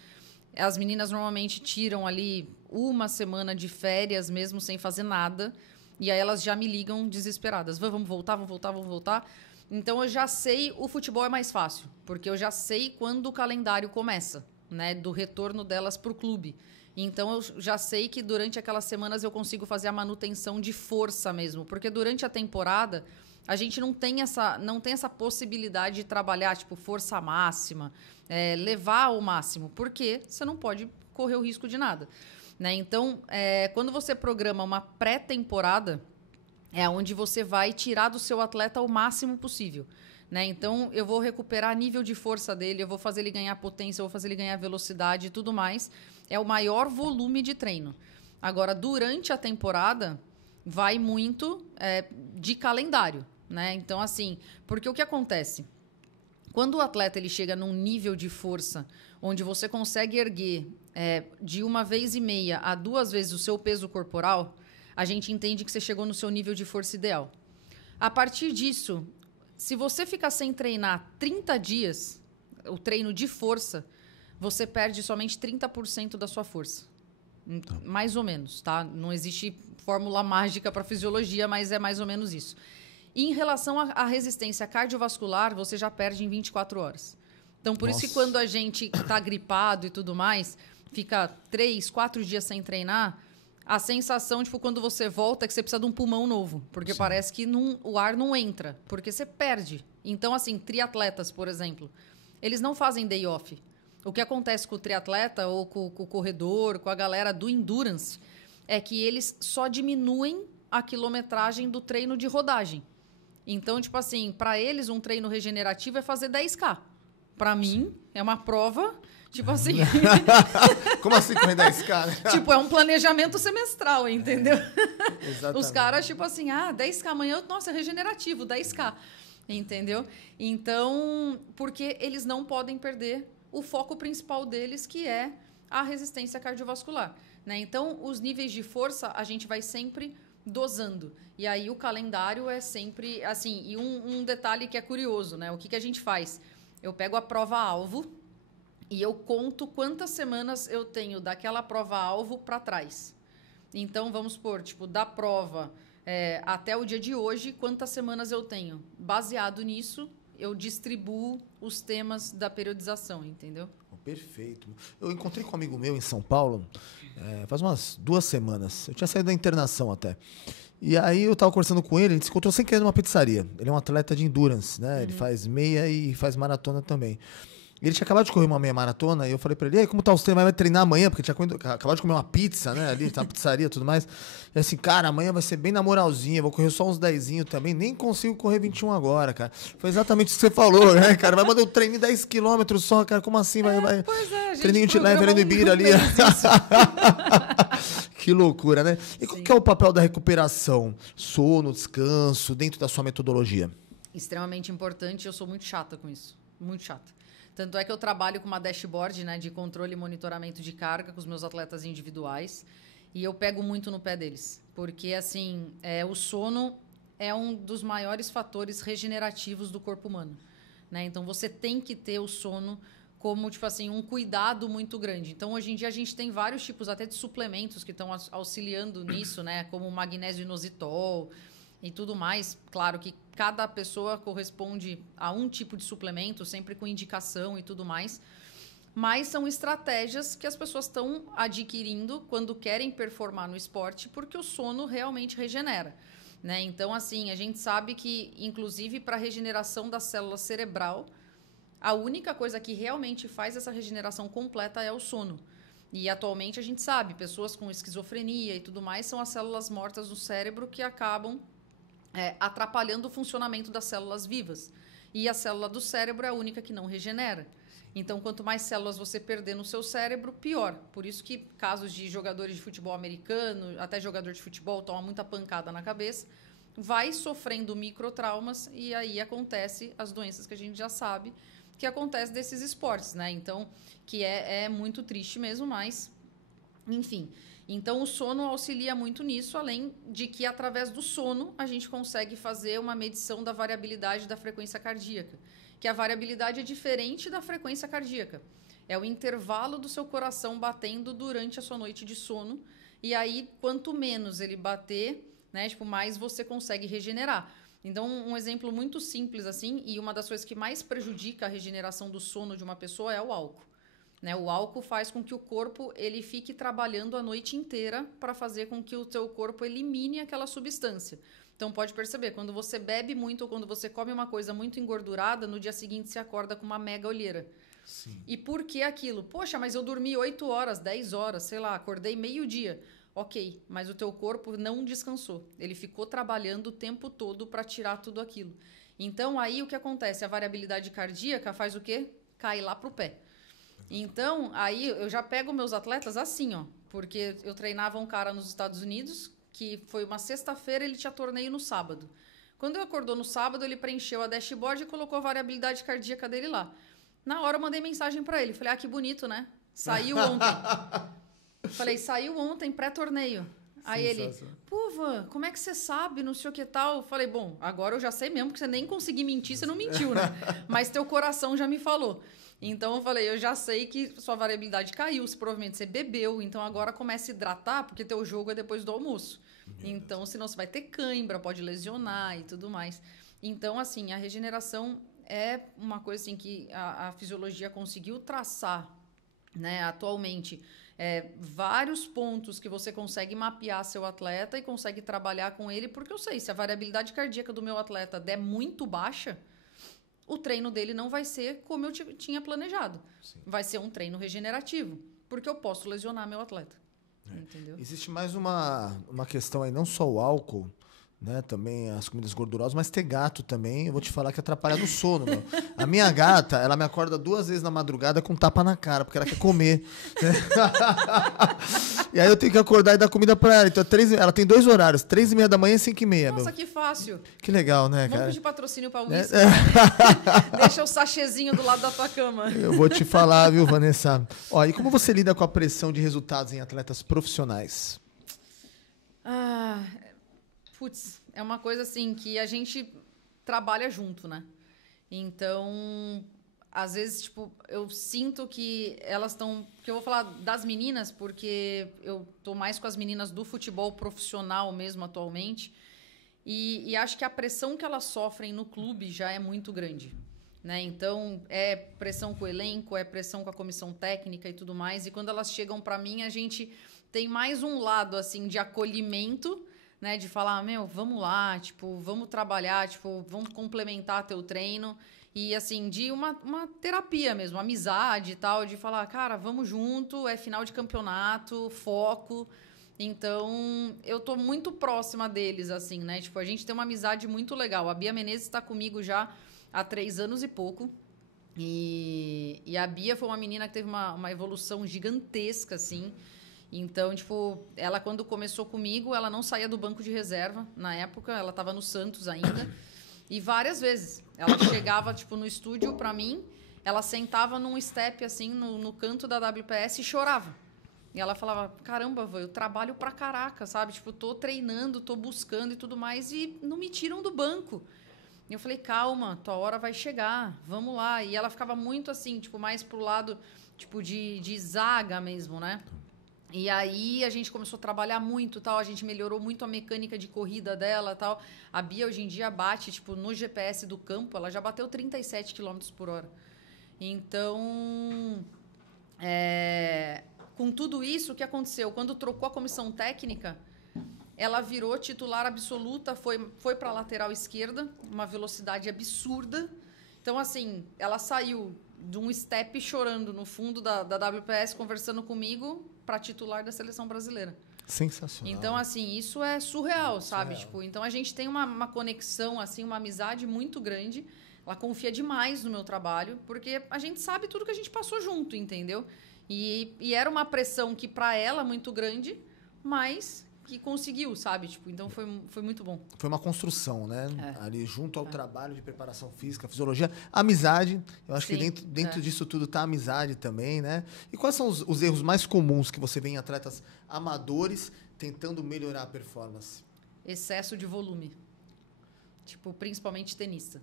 As meninas normalmente tiram ali uma semana de férias, mesmo sem fazer nada. E aí elas já me ligam desesperadas. Vamos voltar. Então eu já sei, o futebol é mais fácil. Porque eu já sei quando o calendário começa, né? Do retorno delas para o clube. Então, eu já sei que durante aquelas semanas eu consigo fazer a manutenção de força mesmo. Porque durante a temporada, a gente não tem essa possibilidade de trabalhar, tipo, força máxima, levar ao máximo. Porque você não pode correr o risco de nada. Né? Então, quando você programa uma pré-temporada, é onde você vai tirar do seu atleta o máximo possível. Né? Então, eu vou recuperar nível de força dele, eu vou fazer ele ganhar potência, eu vou fazer ele ganhar velocidade e tudo mais. É o maior volume de treino. Agora, durante a temporada, vai muito de calendário. Né? Então, assim, porque o que acontece? Quando o atleta ele chega num nível de força onde você consegue erguer de 1,5 vezes a 2 vezes o seu peso corporal, a gente entende que você chegou no seu nível de força ideal. A partir disso, se você ficar sem treinar 30 dias, o treino de força, você perde somente 30% da sua força. Mais ou menos, tá? Não existe fórmula mágica para fisiologia, mas é mais ou menos isso. E em relação à resistência cardiovascular, você já perde em 24 horas. Então, por isso que quando a gente está gripado e tudo mais, fica 3, 4 dias sem treinar, a sensação, tipo, quando você volta, é que você precisa de um pulmão novo. Porque parece que o ar não entra, porque você perde. Então, assim, triatletas, por exemplo, eles não fazem day off. O que acontece com o triatleta ou com o corredor, com a galera do endurance, é que eles só diminuem a quilometragem do treino de rodagem. Então, tipo assim, para eles um treino regenerativo é fazer 10K. Para mim, é uma prova, tipo assim... Como assim correr 10K? Né? Tipo, é um planejamento semestral, entendeu? Exatamente. Os caras, tipo assim, 10K amanhã, nossa, é regenerativo, 10K. Entendeu? Então, porque eles não podem perder o foco principal deles, que é a resistência cardiovascular. Né? Então, os níveis de força, a gente vai sempre dosando. E aí, o calendário é sempre assim. E um detalhe que é curioso, né? O que a gente faz? Eu pego a prova-alvo e eu conto quantas semanas eu tenho daquela prova-alvo para trás. Então, vamos supor, tipo, da prova até o dia de hoje, quantas semanas eu tenho? Baseado nisso, eu distribuo os temas da periodização, entendeu? Perfeito. Eu encontrei com um amigo meu em São Paulo faz umas 2 semanas. Eu tinha saído da internação até. E aí eu tava conversando com ele, ele se encontrou sem querer numa pizzaria. Ele é um atleta de endurance, né? Ele faz meia e faz maratona também. E ele tinha acabado de correr uma meia maratona e eu falei pra ele, e aí, como tá os treinos? Vai treinar amanhã? Porque tinha acabado de comer uma pizza, né? Ali, tá na pizzaria e tudo mais. E assim, cara, amanhã vai ser bem na moralzinha, vou correr só uns 10 também, nem consigo correr 21 agora, cara. Foi exatamente isso que você falou, né, cara? Vai mandar um treino de 10 km só, cara, como assim? Vai... Pois é, a gente treininho de leve ali no Ibira ali. Que loucura, né? E qual que é o papel da recuperação? Sono, descanso, dentro da sua metodologia? Extremamente importante, eu sou muito chata com isso. Muito chata. Tanto é que eu trabalho com uma dashboard, né, de controle e monitoramento de carga com os meus atletas individuais. E eu pego muito no pé deles. Porque, assim, o sono é um dos maiores fatores regenerativos do corpo humano. Né? Então, você tem que ter o sono como, tipo assim, um cuidado muito grande. Então, hoje em dia, a gente tem vários tipos até de suplementos que estão auxiliando nisso, né? Como o magnésio inositol e tudo mais. Claro que cada pessoa corresponde a um tipo de suplemento, sempre com indicação e tudo mais. Mas são estratégias que as pessoas estão adquirindo quando querem performar no esporte, porque o sono realmente regenera. Né? Então, assim, a gente sabe que, inclusive, para a regeneração da célula cerebral, a única coisa que realmente faz essa regeneração completa é o sono. E, atualmente, a gente sabe, pessoas com esquizofrenia e tudo mais são as células mortas no cérebro que acabam atrapalhando o funcionamento das células vivas. E a célula do cérebro é a única que não regenera. Então, quanto mais células você perder no seu cérebro, pior. Por isso que casos de jogadores de futebol americano, até jogador de futebol, toma muita pancada na cabeça, vai sofrendo microtraumas e aí acontece as doenças que a gente já sabe que acontece desses esportes, né? Então, que é muito triste mesmo, mas, enfim. Então, o sono auxilia muito nisso, além de que, através do sono, a gente consegue fazer uma medição da variabilidade da frequência cardíaca. Que a variabilidade é diferente da frequência cardíaca. É o intervalo do seu coração batendo durante a sua noite de sono. E aí, quanto menos ele bater, né, tipo, mais você consegue regenerar. Então, um exemplo muito simples, assim, e uma das coisas que mais prejudica a regeneração do sono de uma pessoa é o álcool. né? O álcool faz com que o corpo ele fique trabalhando a noite inteira para fazer com que o teu corpo elimine aquela substância. Então, pode perceber, quando você bebe muito ou quando você come uma coisa muito engordurada, no dia seguinte você acorda com uma mega olheira. Sim. E por que aquilo? Poxa, mas eu dormi 8 horas, 10 horas, sei lá, acordei meio-dia. Ok, mas o teu corpo não descansou. Ele ficou trabalhando o tempo todo para tirar tudo aquilo. Então, aí o que acontece? A variabilidade cardíaca faz o quê? Cai lá pro pé. Então, aí eu já pego meus atletas assim, ó. Porque eu treinava um cara nos Estados Unidos, que foi uma sexta-feira, ele tinha torneio no sábado. Quando ele acordou no sábado, ele preencheu a dashboard e colocou a variabilidade cardíaca dele lá. Na hora eu mandei mensagem para ele. Falei, que bonito, né? Saiu ontem. Falei, saiu ontem, pré-torneio. Aí ele, pô, Van, como é que você sabe, não sei o que tal? Falei, bom, agora eu já sei mesmo, porque você nem conseguiu mentir, você não mentiu, né? Mas teu coração já me falou. Então eu falei, eu já sei que sua variabilidade caiu, se provavelmente você bebeu, então agora comece a hidratar, porque teu jogo é depois do almoço. Então, senão você vai ter cãibra, pode lesionar e tudo mais. Então, assim, a regeneração é uma coisa assim, que a fisiologia conseguiu traçar, né, atualmente. Vários pontos que você consegue mapear seu atleta e consegue trabalhar com ele, porque eu sei, se a variabilidade cardíaca do meu atleta der muito baixa, o treino dele não vai ser como eu tinha planejado. Sim. Vai ser um treino regenerativo, porque eu posso lesionar meu atleta. Entendeu? Existe mais uma questão aí, não só o álcool, né, também as comidas gordurosas, mas ter gato também, eu vou te falar que atrapalha no sono, meu. A minha gata, ela me acorda 2 vezes na madrugada com tapa na cara, porque ela quer comer. Né? E aí eu tenho que acordar e dar comida pra ela. Então, ela tem 2 horários, 3h30 da manhã e 5h30. Nossa, que fácil. Que legal, né, cara? Vamos pedir patrocínio pra Whisky. Deixa o sachêzinho do lado da tua cama. Eu vou te falar, viu, Vanessa? Ó, e como você lida com a pressão de resultados em atletas profissionais? Putz, é uma coisa assim que a gente trabalha junto, né? Então, às vezes, tipo, eu sinto que elas estão... Porque eu vou falar das meninas, porque eu tô mais com as meninas do futebol profissional mesmo atualmente. E acho que a pressão que elas sofrem no clube já é muito grande, né? Então, é pressão com o elenco, é pressão com a comissão técnica e tudo mais. E quando elas chegam para mim, a gente tem mais um lado, assim, de acolhimento, né, de falar, vamos lá, tipo, vamos trabalhar, tipo, vamos complementar teu treino. E, assim, de uma terapia mesmo, amizade e tal, de falar, cara, vamos junto, é final de campeonato, foco. Então, eu tô muito próxima deles, assim, né? Tipo, a gente tem uma amizade muito legal. A Bia Menezes está comigo já há 3 anos e pouco. E a Bia foi uma menina que teve uma evolução gigantesca, assim. Então, tipo, ela quando começou comigo, ela não saía do banco de reserva na época, ela estava no Santos ainda. E várias vezes, ela chegava, tipo, no estúdio pra mim, ela sentava num step, assim, no canto da WPS e chorava. E ela falava, caramba, eu trabalho pra caraca, sabe? Tipo, tô treinando, tô buscando e tudo mais, e não me tiram do banco. E eu falei, calma, tua hora vai chegar, vamos lá. E ela ficava muito assim, tipo, mais pro lado, tipo, de zaga mesmo, né? E aí a gente começou a trabalhar muito, tal, a gente melhorou muito a mecânica de corrida dela, tal. A Bia hoje em dia bate, tipo, no GPS do campo, ela já bateu 37 km por hora. Então, com tudo isso, o que aconteceu? Quando trocou a comissão técnica, ela virou titular absoluta, foi para a lateral esquerda, uma velocidade absurda. Então, assim, ela saiu de um step chorando no fundo da WPS, conversando comigo, para titular da seleção brasileira. Sensacional. Então, assim, isso é surreal, sabe? Tipo, então, a gente tem uma conexão, assim, uma amizade muito grande. Ela confia demais no meu trabalho, porque a gente sabe tudo que a gente passou junto, entendeu? E era uma pressão que, para ela, muito grande, mas que conseguiu, sabe? Tipo, então foi muito bom. Foi uma construção, né? Ali junto ao trabalho de preparação física, fisiologia, amizade. Eu acho que dentro disso tudo tá a amizade também, né? E quais são os erros mais comuns que você vê em atletas amadores tentando melhorar a performance? Excesso de volume. Tipo, principalmente tenista.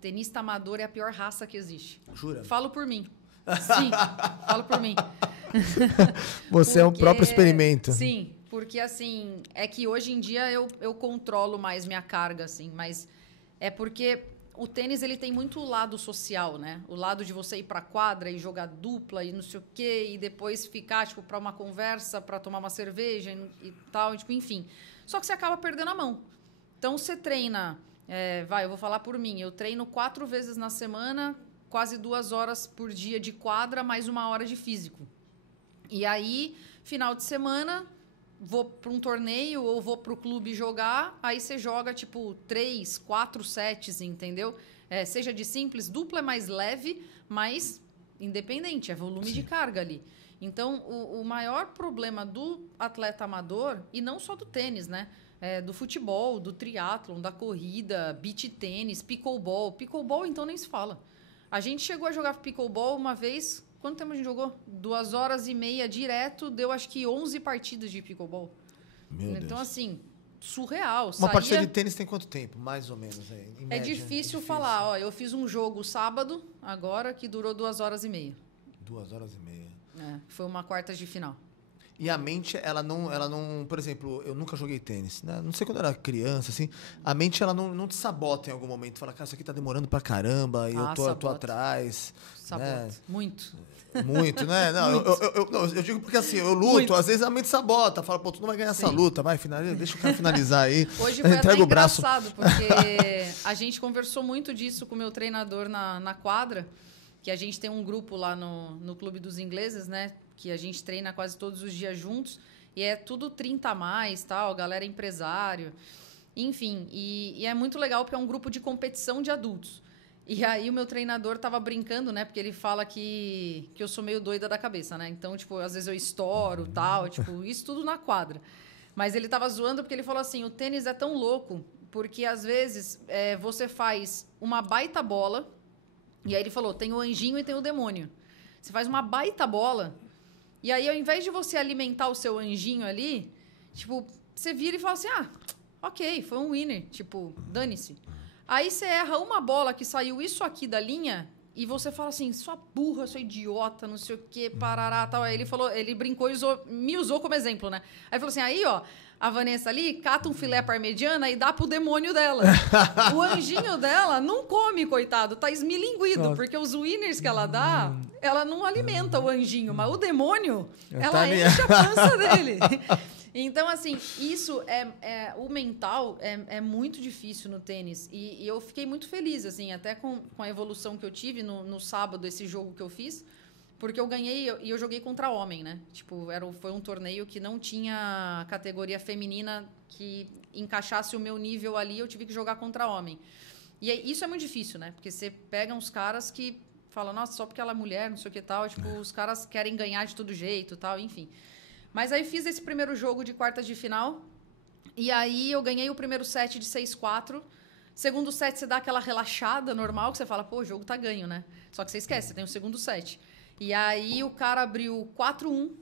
Tenista amador é a pior raça que existe. Jura? Falo por mim. Sim, falo por mim. Você é um próprio experimento. Sim, porque assim, é que hoje em dia eu controlo mais minha carga, assim, mas é porque o tênis ele tem muito o lado social, né? O lado de você ir para quadra e jogar dupla e não sei o quê, e depois ficar tipo para uma conversa, para tomar uma cerveja e tal, tipo, enfim. Só que você acaba perdendo a mão. Então você treina, eu vou falar por mim, eu treino 4 vezes na semana, quase 2 horas por dia de quadra, mais 1 hora de físico. E aí, final de semana, vou para um torneio ou vou para o clube jogar, aí você joga, tipo, 3, 4 sets, entendeu? Seja de simples, dupla é mais leve, mas independente, é volume de carga ali. Então, o maior problema do atleta amador, e não só do tênis, né? Do futebol, do triatlon, da corrida, beach tênis, pickleball. Pickleball, então, nem se fala. A gente chegou a jogar pickleball uma vez... Quanto tempo a gente jogou? 2 horas e meia direto, deu acho que 11 partidas de pickleball. Meu então, Deus. assim, surreal. Uma partida de tênis tem quanto tempo, mais ou menos? Em média, difícil falar. Ó, eu fiz um jogo sábado, agora, que durou 2 horas e meia. 2 horas e meia. Foi uma quartas de final. E a mente, ela não... Por exemplo, eu nunca joguei tênis, né? Não sei quando eu era criança, assim. A mente, ela não te sabota em algum momento. Fala, cara, isso aqui tá demorando pra caramba e eu tô atrás. Sabota. Né? Muito. Muito, né? Não, muito. Eu digo porque assim, eu luto, muito. Às vezes a mente sabota. Fala, pô, tu não vai ganhar essa luta, vai, finaliza, deixa o cara finalizar aí. Hoje foi até engraçado, porque a gente conversou muito disso com o meu treinador na quadra, que a gente tem um grupo lá no Clube dos Ingleses, né? Que a gente treina quase todos os dias juntos, e é tudo 30 a mais, tal, galera empresário, enfim, e é muito legal porque é um grupo de competição de adultos. E aí o meu treinador tava brincando, né, porque ele fala que eu sou meio doida da cabeça, né, então, tipo, às vezes eu estouro, tal, tipo, isso tudo na quadra. Mas ele tava zoando porque ele falou assim, o tênis é tão louco, porque às vezes você faz uma baita bola, e aí ele falou, tem o anjinho e tem o demônio. Você faz uma baita bola... E aí, ao invés de você alimentar o seu anjinho ali, tipo, você vira e fala assim, ok, foi um winner, tipo, dane-se. Aí você erra uma bola que saiu isso aqui da linha e você fala assim, sua burra, sua idiota, não sei o quê, parará, tal. Aí ele brincou e me usou como exemplo, né? Aí falou assim, aí, ó, a Vanessa ali cata um filé parmegiana e dá pro demônio dela. O anjinho dela não come, coitado, tá esmilinguido, porque os winners que ela dá, ela não alimenta o anjinho, mas o demônio, ela enche a pança dele. Então, assim, isso o mental é muito difícil no tênis. E eu fiquei muito feliz, assim, até com a evolução que eu tive no sábado, esse jogo que eu fiz. Porque eu ganhei e eu joguei contra homem, né? Tipo, foi um torneio que não tinha categoria feminina que encaixasse o meu nível ali, eu tive que jogar contra homem. E isso é muito difícil, né? Porque você pega uns caras que falam, nossa, só porque ela é mulher, não sei o que tal. Tipo, os caras querem ganhar de todo jeito tal, enfim. Mas aí fiz esse primeiro jogo de quartas de final. E aí eu ganhei o primeiro set de 6-4. Segundo set, você dá aquela relaxada normal, que você fala, pô, o jogo tá ganho, né? Só que você esquece, você tem o segundo set. E aí o cara abriu 4-1,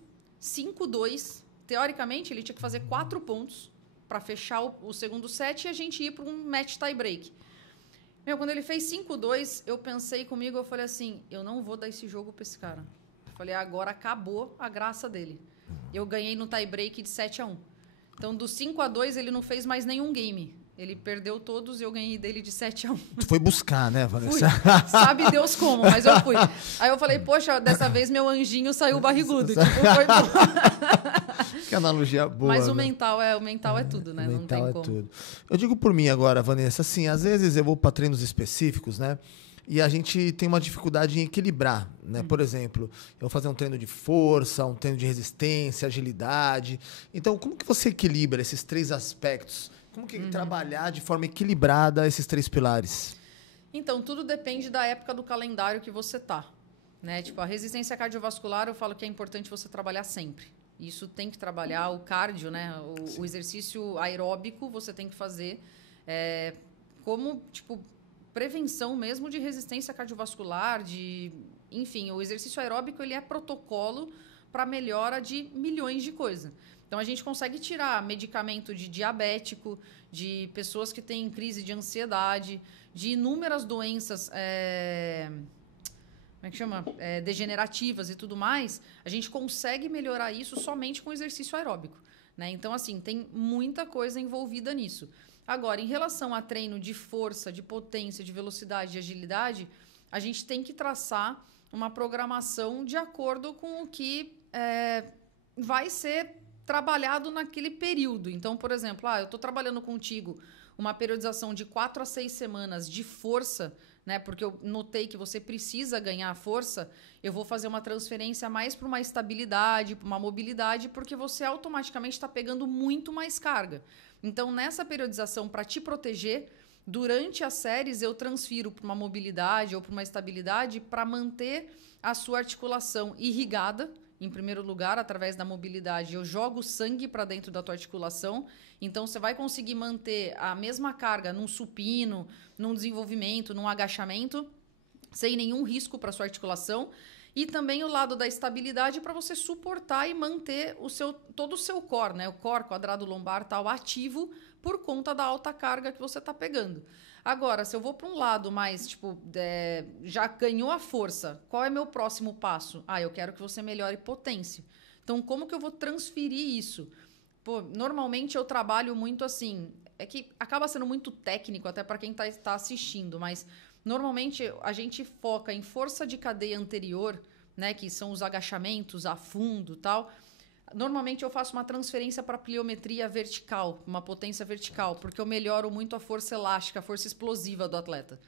5-2. Teoricamente, ele tinha que fazer 4 pontos para fechar o segundo set e a gente ir para um match tie break. Quando ele fez 5-2, eu pensei comigo, eu falei assim, eu não vou dar esse jogo para esse cara. Eu falei, agora acabou a graça dele. Eu ganhei no tie break de 7-1. Então, do 5-2, ele não fez mais nenhum game. Ele perdeu todos e eu ganhei dele de 7-1. Tu foi buscar, né, Vanessa? Fui. Sabe Deus como, mas eu fui. Aí eu falei, poxa, dessa vez meu anjinho saiu barrigudo. Tipo, foi bom. Que analogia boa. Mas né? o mental é tudo, né? O mental não tem como. Tudo. Eu digo por mim agora, Vanessa, assim, às vezes eu vou para treinos específicos, né? E a gente tem uma dificuldade em equilibrar, né? Por exemplo, eu vou fazer um treino de força, um treino de resistência, agilidade. Então, como que você equilibra esses 3 aspectos? Como que trabalhar de forma equilibrada esses 3 pilares? Então, tudo depende da época do calendário que você tá, né? Tipo, a resistência cardiovascular, eu falo que é importante você trabalhar sempre. Isso tem que trabalhar, o cardio, né? O exercício aeróbico você tem que fazer como, tipo, prevenção mesmo de resistência cardiovascular, enfim, o exercício aeróbico ele é protocolo para melhora de milhões de coisas. Então, a gente consegue tirar medicamento de diabético, de pessoas que têm crise de ansiedade, de inúmeras doenças como é que chama? Degenerativas e tudo mais. A gente consegue melhorar isso somente com exercício aeróbico. né? Então, assim, tem muita coisa envolvida nisso. Agora, em relação a treino de força, de potência, de velocidade, de agilidade, a gente tem que traçar uma programação de acordo com o que vai ser trabalhado naquele período. Então, por exemplo, eu estou trabalhando contigo uma periodização de 4 a 6 semanas de força, né? Porque eu notei que você precisa ganhar força, eu vou fazer uma transferência mais para uma estabilidade, para uma mobilidade, porque você automaticamente está pegando muito mais carga. Então, nessa periodização, para te proteger, durante as séries eu transfiro para uma mobilidade ou para uma estabilidade para manter a sua articulação irrigada. Em primeiro lugar, através da mobilidade, eu jogo sangue para dentro da tua articulação. Então, você vai conseguir manter a mesma carga num supino, num desenvolvimento, num agachamento, sem nenhum risco para sua articulação. E também o lado da estabilidade para você suportar e manter todo o seu core, né? O core, quadrado lombar, tal, ativo por conta da alta carga que você está pegando. Agora, se eu vou para um lado mais, já ganhou a força, qual é meu próximo passo? Eu quero que você melhore potência. Então, como que eu vou transferir isso? Normalmente eu trabalho muito assim, é que acaba sendo muito técnico até para quem está assistindo, mas normalmente a gente foca em força de cadeia anterior, né, que são os agachamentos a fundo e tal. Normalmente eu faço uma transferência para pliometria vertical, uma potência vertical, porque eu melhoro muito a força elástica, a força explosiva do atleta.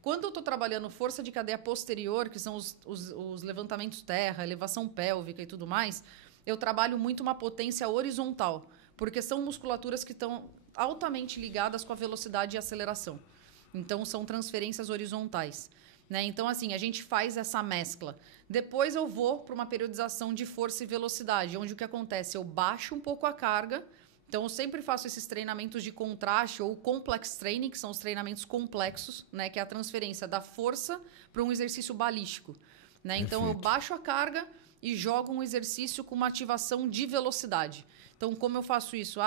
Quando eu estou trabalhando força de cadeia posterior, que são os levantamentos terra, elevação pélvica e tudo mais, eu trabalho muito uma potência horizontal, porque são musculaturas que estão altamente ligadas com a velocidade e aceleração. Então, são transferências horizontais. Né? Então, assim, a gente faz essa mescla. Depois eu vou para uma periodização de força e velocidade, onde o que acontece? Eu baixo um pouco a carga. Então, eu sempre faço esses treinamentos de contraste ou complex training, que são os treinamentos complexos, né? Que é a transferência da força para um exercício balístico. Né? Então, eu baixo a carga e jogo um exercício com uma ativação de velocidade. Então, como eu faço isso?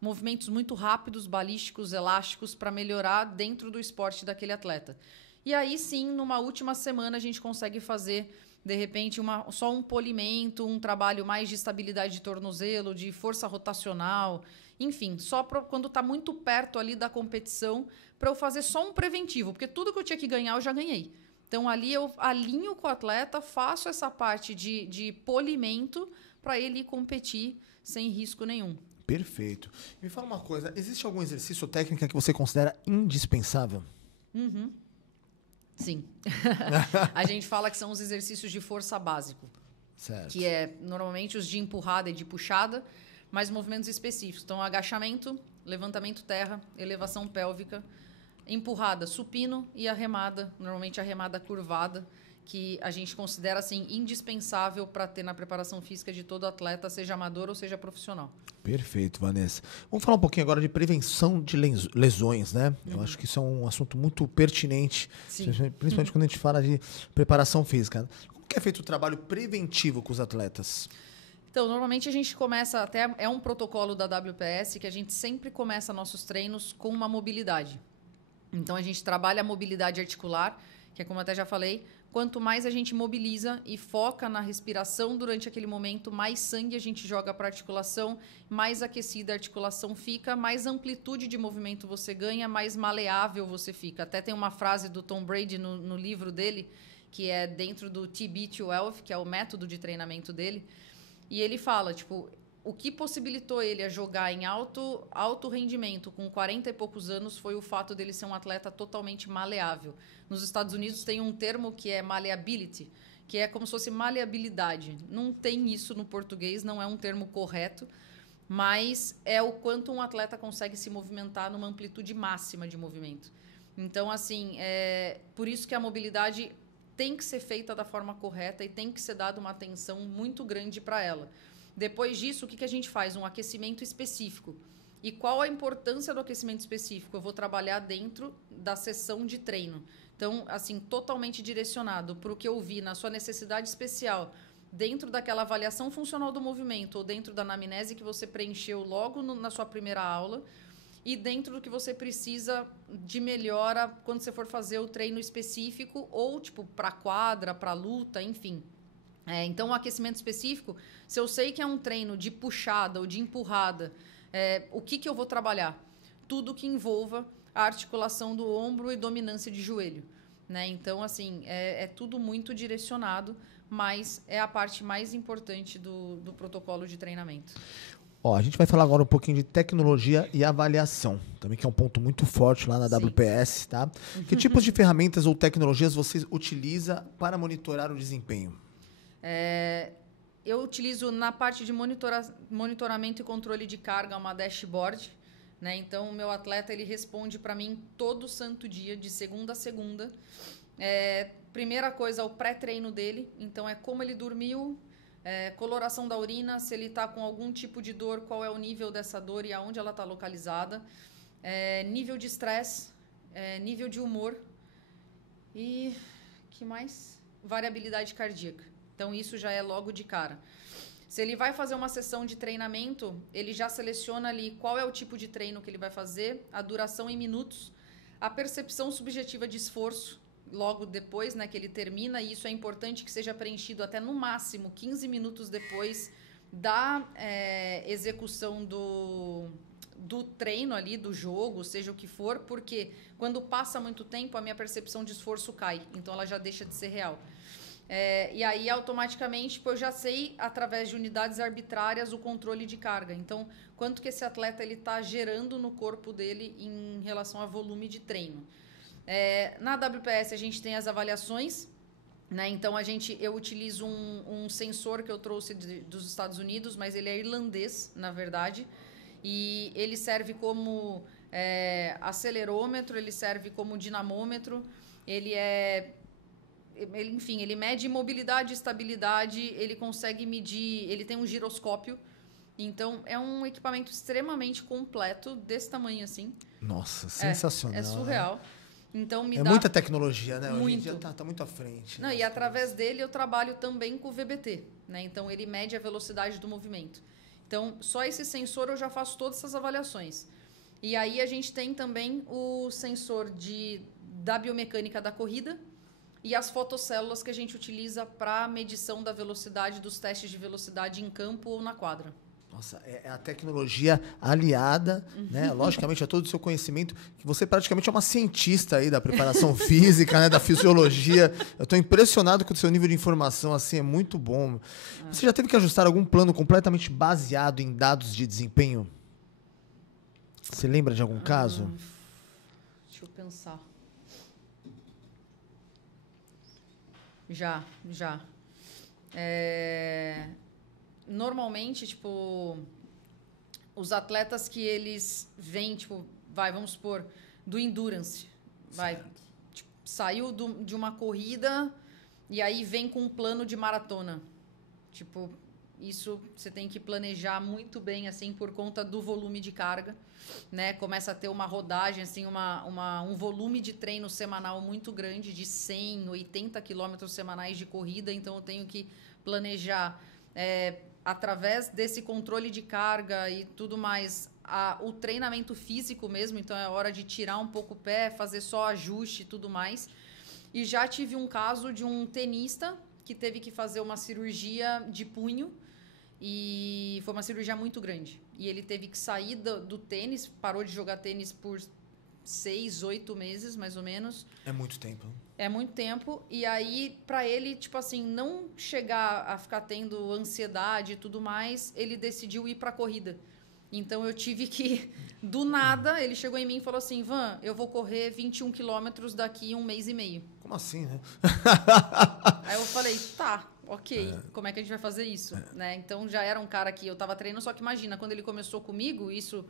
Movimentos muito rápidos, balísticos, elásticos, para melhorar dentro do esporte daquele atleta. E aí, sim, numa última semana, a gente consegue fazer, de repente, só um polimento, um trabalho mais de estabilidade de tornozelo, de força rotacional, enfim, só quando está muito perto ali da competição, para eu fazer só um preventivo, porque tudo que eu tinha que ganhar, eu já ganhei. Então, ali eu alinho com o atleta, faço essa parte de polimento para ele competir sem risco nenhum. Perfeito. Me fala uma coisa, existe algum exercício ou técnica que você considera indispensável? Uhum. Sim. A gente fala que são os exercícios de força básico. Certo. Que é normalmente os de empurrada e de puxada, mas movimentos específicos. Então, agachamento, levantamento terra, elevação pélvica, empurrada, supino e arremada, normalmente arremada curvada, que a gente considera assim indispensável para ter na preparação física de todo atleta, seja amador ou seja profissional. Perfeito, Vanessa. Vamos falar um pouquinho agora de prevenção de lesões, né? Eu acho que isso é um assunto muito pertinente, principalmente quando a gente fala de preparação física. Como que é feito o trabalho preventivo com os atletas? Então, normalmente a gente começa, até é um protocolo da WPS, que a gente sempre começa nossos treinos com uma mobilidade. Então, a gente trabalha a mobilidade articular, que é como eu até já falei, quanto mais a gente mobiliza e foca na respiração durante aquele momento, mais sangue a gente joga para a articulação, mais aquecida a articulação fica, mais amplitude de movimento você ganha, mais maleável você fica. Até tem uma frase do Tom Brady no livro dele, que é dentro do TB12, que é o método de treinamento dele, e ele fala, o que possibilitou ele a jogar em alto rendimento com 40 e poucos anos foi o fato dele ser um atleta totalmente maleável. Nos Estados Unidos tem um termo que é malleability, que é como se fosse maleabilidade. Não tem isso no português, não é um termo correto, mas é o quanto um atleta consegue se movimentar numa amplitude máxima de movimento. Então, assim, por isso que a mobilidade tem que ser feita da forma correta e tem que ser dada uma atenção muito grande para ela. Depois disso, o que a gente faz? Um aquecimento específico. E qual a importância do aquecimento específico? Eu vou trabalhar dentro da sessão de treino. Então, assim, totalmente direcionado para o que eu vi na sua necessidade especial, dentro daquela avaliação funcional do movimento ou dentro da anamnese que você preencheu logo na sua primeira aula e dentro do que você precisa de melhora quando você for fazer o treino específico ou, para quadra, para luta, enfim. Então, o aquecimento específico, se eu sei que é um treino de puxada ou de empurrada, o que eu vou trabalhar? Tudo que envolva a articulação do ombro e dominância de joelho. Né? Então, assim, é tudo muito direcionado, mas é a parte mais importante do protocolo de treinamento. A gente vai falar agora um pouquinho de tecnologia e avaliação, também que é um ponto muito forte lá na WPS, tá? Que tipos de ferramentas ou tecnologias você utiliza para monitorar o desempenho? Eu utilizo na parte de monitoramento e controle de carga uma dashboard, né? Então, o meu atleta ele responde para mim todo santo dia, de segunda a segunda. Primeira coisa, o pré-treino dele, então é como ele dormiu, coloração da urina, se ele está com algum tipo de dor, qual é o nível dessa dor e aonde ela está localizada, nível de estresse, nível de humor e que mais? Variabilidade cardíaca. Então, isso já é logo de cara. Se ele vai fazer uma sessão de treinamento, ele já seleciona ali qual é o tipo de treino que ele vai fazer, a duração em minutos, a percepção subjetiva de esforço, logo depois, né, que ele termina, e isso é importante que seja preenchido até no máximo 15 minutos depois da execução do treino ali, do jogo, seja o que for, porque quando passa muito tempo, a minha percepção de esforço cai, então ela já deixa de ser real. E aí, automaticamente, eu já sei, através de unidades arbitrárias, o controle de carga. Então, quanto que esse atleta está gerando no corpo dele em relação a volume de treino. Na WPS, a gente tem as avaliações, né? Então, eu utilizo um sensor que eu trouxe dos Estados Unidos, mas ele é irlandês, na verdade. E ele serve como acelerômetro, ele serve como dinamômetro, enfim, ele mede mobilidade e estabilidade, ele consegue medir, ele tem um giroscópio. Então, é um equipamento extremamente completo, desse tamanho assim. Nossa, sensacional. É surreal. Né? Então, muita tecnologia, né? Muito. Hoje em dia tá muito à frente. Não, e através dele eu trabalho também com o VBT, né? Então, ele mede a velocidade do movimento. Então, só esse sensor eu já faço todas essas avaliações. E aí, a gente tem também o sensor da biomecânica da corrida, e as fotocélulas que a gente utiliza para medição da velocidade dos testes de velocidade em campo ou na quadra. Nossa, é a tecnologia aliada, né? Logicamente, a todo o seu conhecimento, que você praticamente é uma cientista aí da preparação física, né? Da fisiologia. Eu estou impressionado com o seu nível de informação, assim, é muito bom. Você já teve que ajustar algum plano completamente baseado em dados de desempenho? Você lembra de algum caso? Deixa eu pensar. Já. Normalmente, tipo, os atletas que eles vêm, tipo, vamos supor, do endurance, tipo, saiu de uma corrida e aí vem com um plano de maratona. Tipo, isso você tem que planejar muito bem, assim, por conta do volume de carga, né? Começa a ter uma rodagem, assim, um volume de treino semanal muito grande, de 100, 80 quilômetros semanais de corrida, então eu tenho que planejar, através desse controle de carga e tudo mais, o treinamento físico mesmo, então é hora de tirar um pouco o pé, fazer só ajuste e tudo mais. E já tive um caso de um tenista que teve que fazer uma cirurgia de punho, e foi uma cirurgia muito grande. E ele teve que sair do tênis, parou de jogar tênis por 6, 8 meses, mais ou menos. É muito tempo. É muito tempo. E aí, para ele, tipo assim, não chegar a ficar tendo ansiedade e tudo mais, ele decidiu ir pra corrida. Então, eu tive que, do nada, ele chegou em mim e falou assim, Van, eu vou correr 21 quilômetros daqui 1 mês e meio. Como assim, né? Aí eu falei, tá, ok, como é que a gente vai fazer isso? Né? Então, já era um cara que eu tava treinando, só que imagina, quando ele começou comigo, isso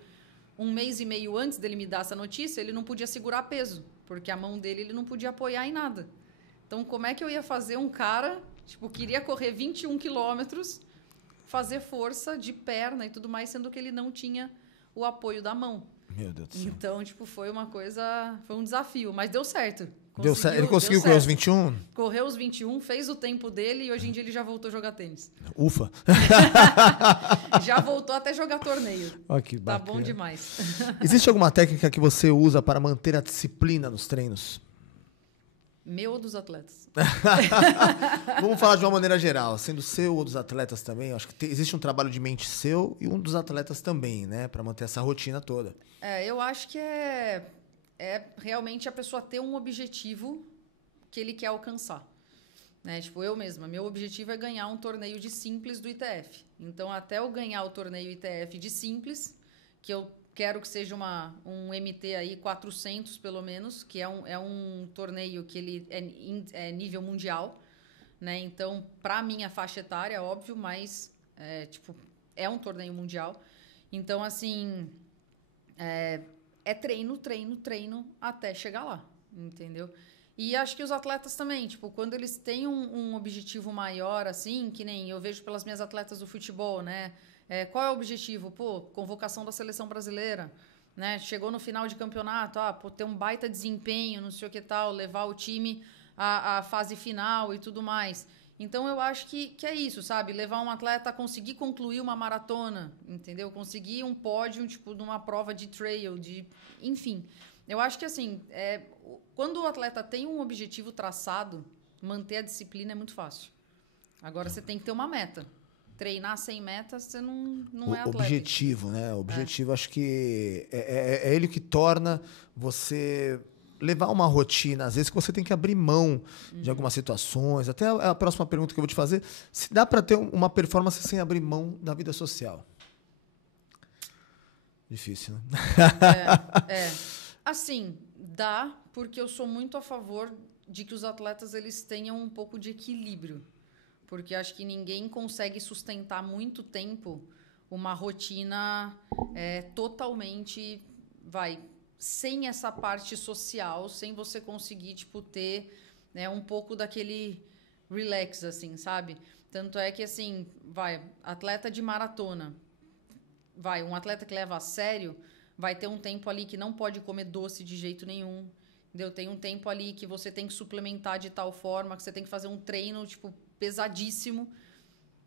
1 mês e meio antes dele me dar essa notícia, ele não podia segurar peso, porque a mão dele ele não podia apoiar em nada. Então, como é que eu ia fazer um cara, tipo, queria correr 21 quilômetros, fazer força de perna e tudo mais, sendo que ele não tinha o apoio da mão. Meu Deus do céu. Então, tipo, foi um desafio, mas deu certo. Deu certo. Ele conseguiu correr os 21? Correu os 21, fez o tempo dele e hoje em dia ele já voltou a jogar tênis. Ufa! Já voltou até jogar torneio. Ó, que tá bacana. bom demais. Existe alguma técnica que você usa para manter a disciplina nos treinos? Meu ou dos atletas? Vamos falar de uma maneira geral, sendo seu ou dos atletas também. Acho que existe um trabalho de mente seu e um dos atletas também, né? Para manter essa rotina toda. Eu acho que é realmente a pessoa ter um objetivo que ele quer alcançar. Né? Tipo, eu mesma, meu objetivo é ganhar um torneio de simples do ITF. Então, até eu ganhar o torneio ITF de simples, que eu quero que seja um MT aí 400 pelo menos, que é um torneio que ele é nível mundial, né? Então, para minha faixa etária, óbvio, mas é um torneio mundial. Então, assim, é treino, treino, treino até chegar lá, entendeu? E acho que os atletas também, tipo, quando eles têm um objetivo maior, assim, que nem eu vejo pelas minhas atletas do futebol, né? Qual é o objetivo? Pô, convocação da seleção brasileira, né? Chegou no final de campeonato, ter um baita desempenho, não sei o que tal, levar o time à fase final e tudo mais. Então, eu acho que é isso, sabe? Levar um atleta a conseguir concluir uma maratona, entendeu? Conseguir um pódio, tipo, numa prova de trail, enfim. Eu acho que, assim, quando o atleta tem um objetivo traçado, manter a disciplina é muito fácil. Agora, você tem que ter uma meta. Treinar sem meta, você não é atleta. O objetivo, né? O objetivo, acho que é ele que torna você levar uma rotina, às vezes que você tem que abrir mão de algumas situações. Até a próxima pergunta que eu vou te fazer, se dá para ter uma performance sem abrir mão da vida social? Difícil, né? Assim, dá, porque eu sou muito a favor de que os atletas eles tenham um pouco de equilíbrio. Porque acho que ninguém consegue sustentar muito tempo uma rotina totalmente, sem essa parte social, sem você conseguir, tipo, ter um pouco daquele relax, assim, sabe? Tanto é que, assim, atleta de maratona, um atleta que leva a sério, vai ter um tempo ali que não pode comer doce de jeito nenhum, entendeu? Tem um tempo ali que você tem que suplementar de tal forma, que você tem que fazer um treino, tipo, pesadíssimo.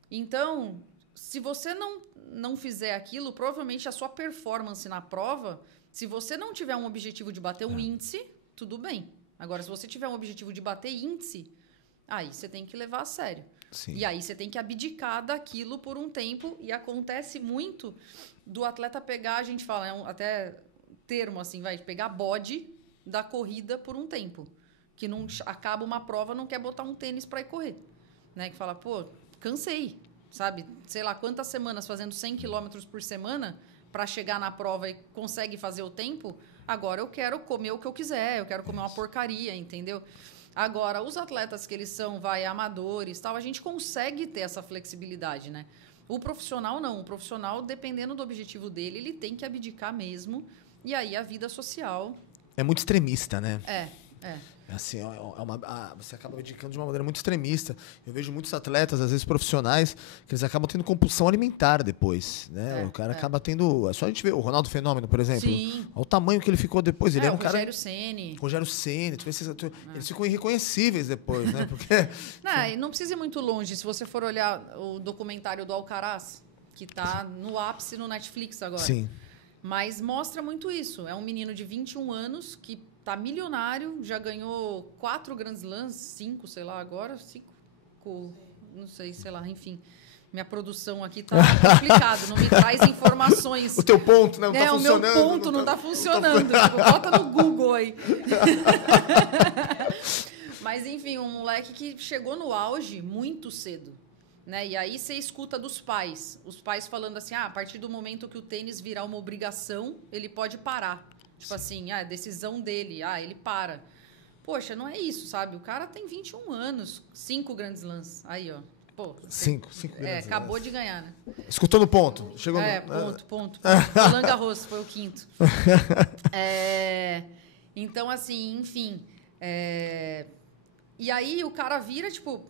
Então, se você não fizer aquilo, provavelmente a sua performance na prova, se você não tiver um objetivo de bater um índice, tudo bem. Agora, se você tiver um objetivo de bater índice, aí você tem que levar a sério. Sim. E aí você tem que abdicar daquilo por um tempo, e acontece muito do atleta pegar, a gente fala, até termo assim, pegar bode da corrida por um tempo. Que não acaba uma prova, não quer botar um tênis para ir correr. Né? Que fala, pô, cansei, sabe? Sei lá quantas semanas fazendo 100 km por semana para chegar na prova e consegue fazer o tempo, agora eu quero comer o que eu quiser, eu quero comer uma porcaria, entendeu? Agora, os atletas que eles são, amadores, tal, a gente consegue ter essa flexibilidade, né? O profissional não. O profissional, dependendo do objetivo dele, ele tem que abdicar mesmo. E aí a vida social... É muito extremista, né? Assim, você acaba abdicando de uma maneira muito extremista. Eu vejo muitos atletas, às vezes profissionais, que eles acabam tendo compulsão alimentar depois, né? O cara acaba tendo... É só a gente ver o Ronaldo Fenômeno, por exemplo. Sim. Olha o tamanho que ele ficou depois. Ele era um cara... Rogério Ceni. Eles ficam irreconhecíveis depois, né? Porque... E não precisa ir muito longe. Se você for olhar o documentário do Alcaraz, que está no ápice no Netflix agora. Sim. Mas mostra muito isso. É um menino de 21 anos que tá milionário, já ganhou 4 Grand Slams, 5, sei lá, agora, 5, não sei, enfim. Minha produção aqui tá complicado, não me traz informações. O teu ponto não tá funcionando. O meu ponto não tá funcionando. Bota no Google aí. Mas, enfim, um moleque que chegou no auge muito cedo. Né? E aí você escuta dos pais. Os pais falando assim, a partir do momento que o tênis virar uma obrigação, ele pode parar. Tipo assim, a decisão dele, ele para. Poxa, não é isso, sabe? O cara tem 21 anos, 5 Grand Slams. Aí, ó. Pô, 5 Grand Slams. Acabou de ganhar, né? Escutou no ponto. Chegou ponto. Roland Garros foi o 5º. Então, assim, enfim. E aí o cara vira, tipo,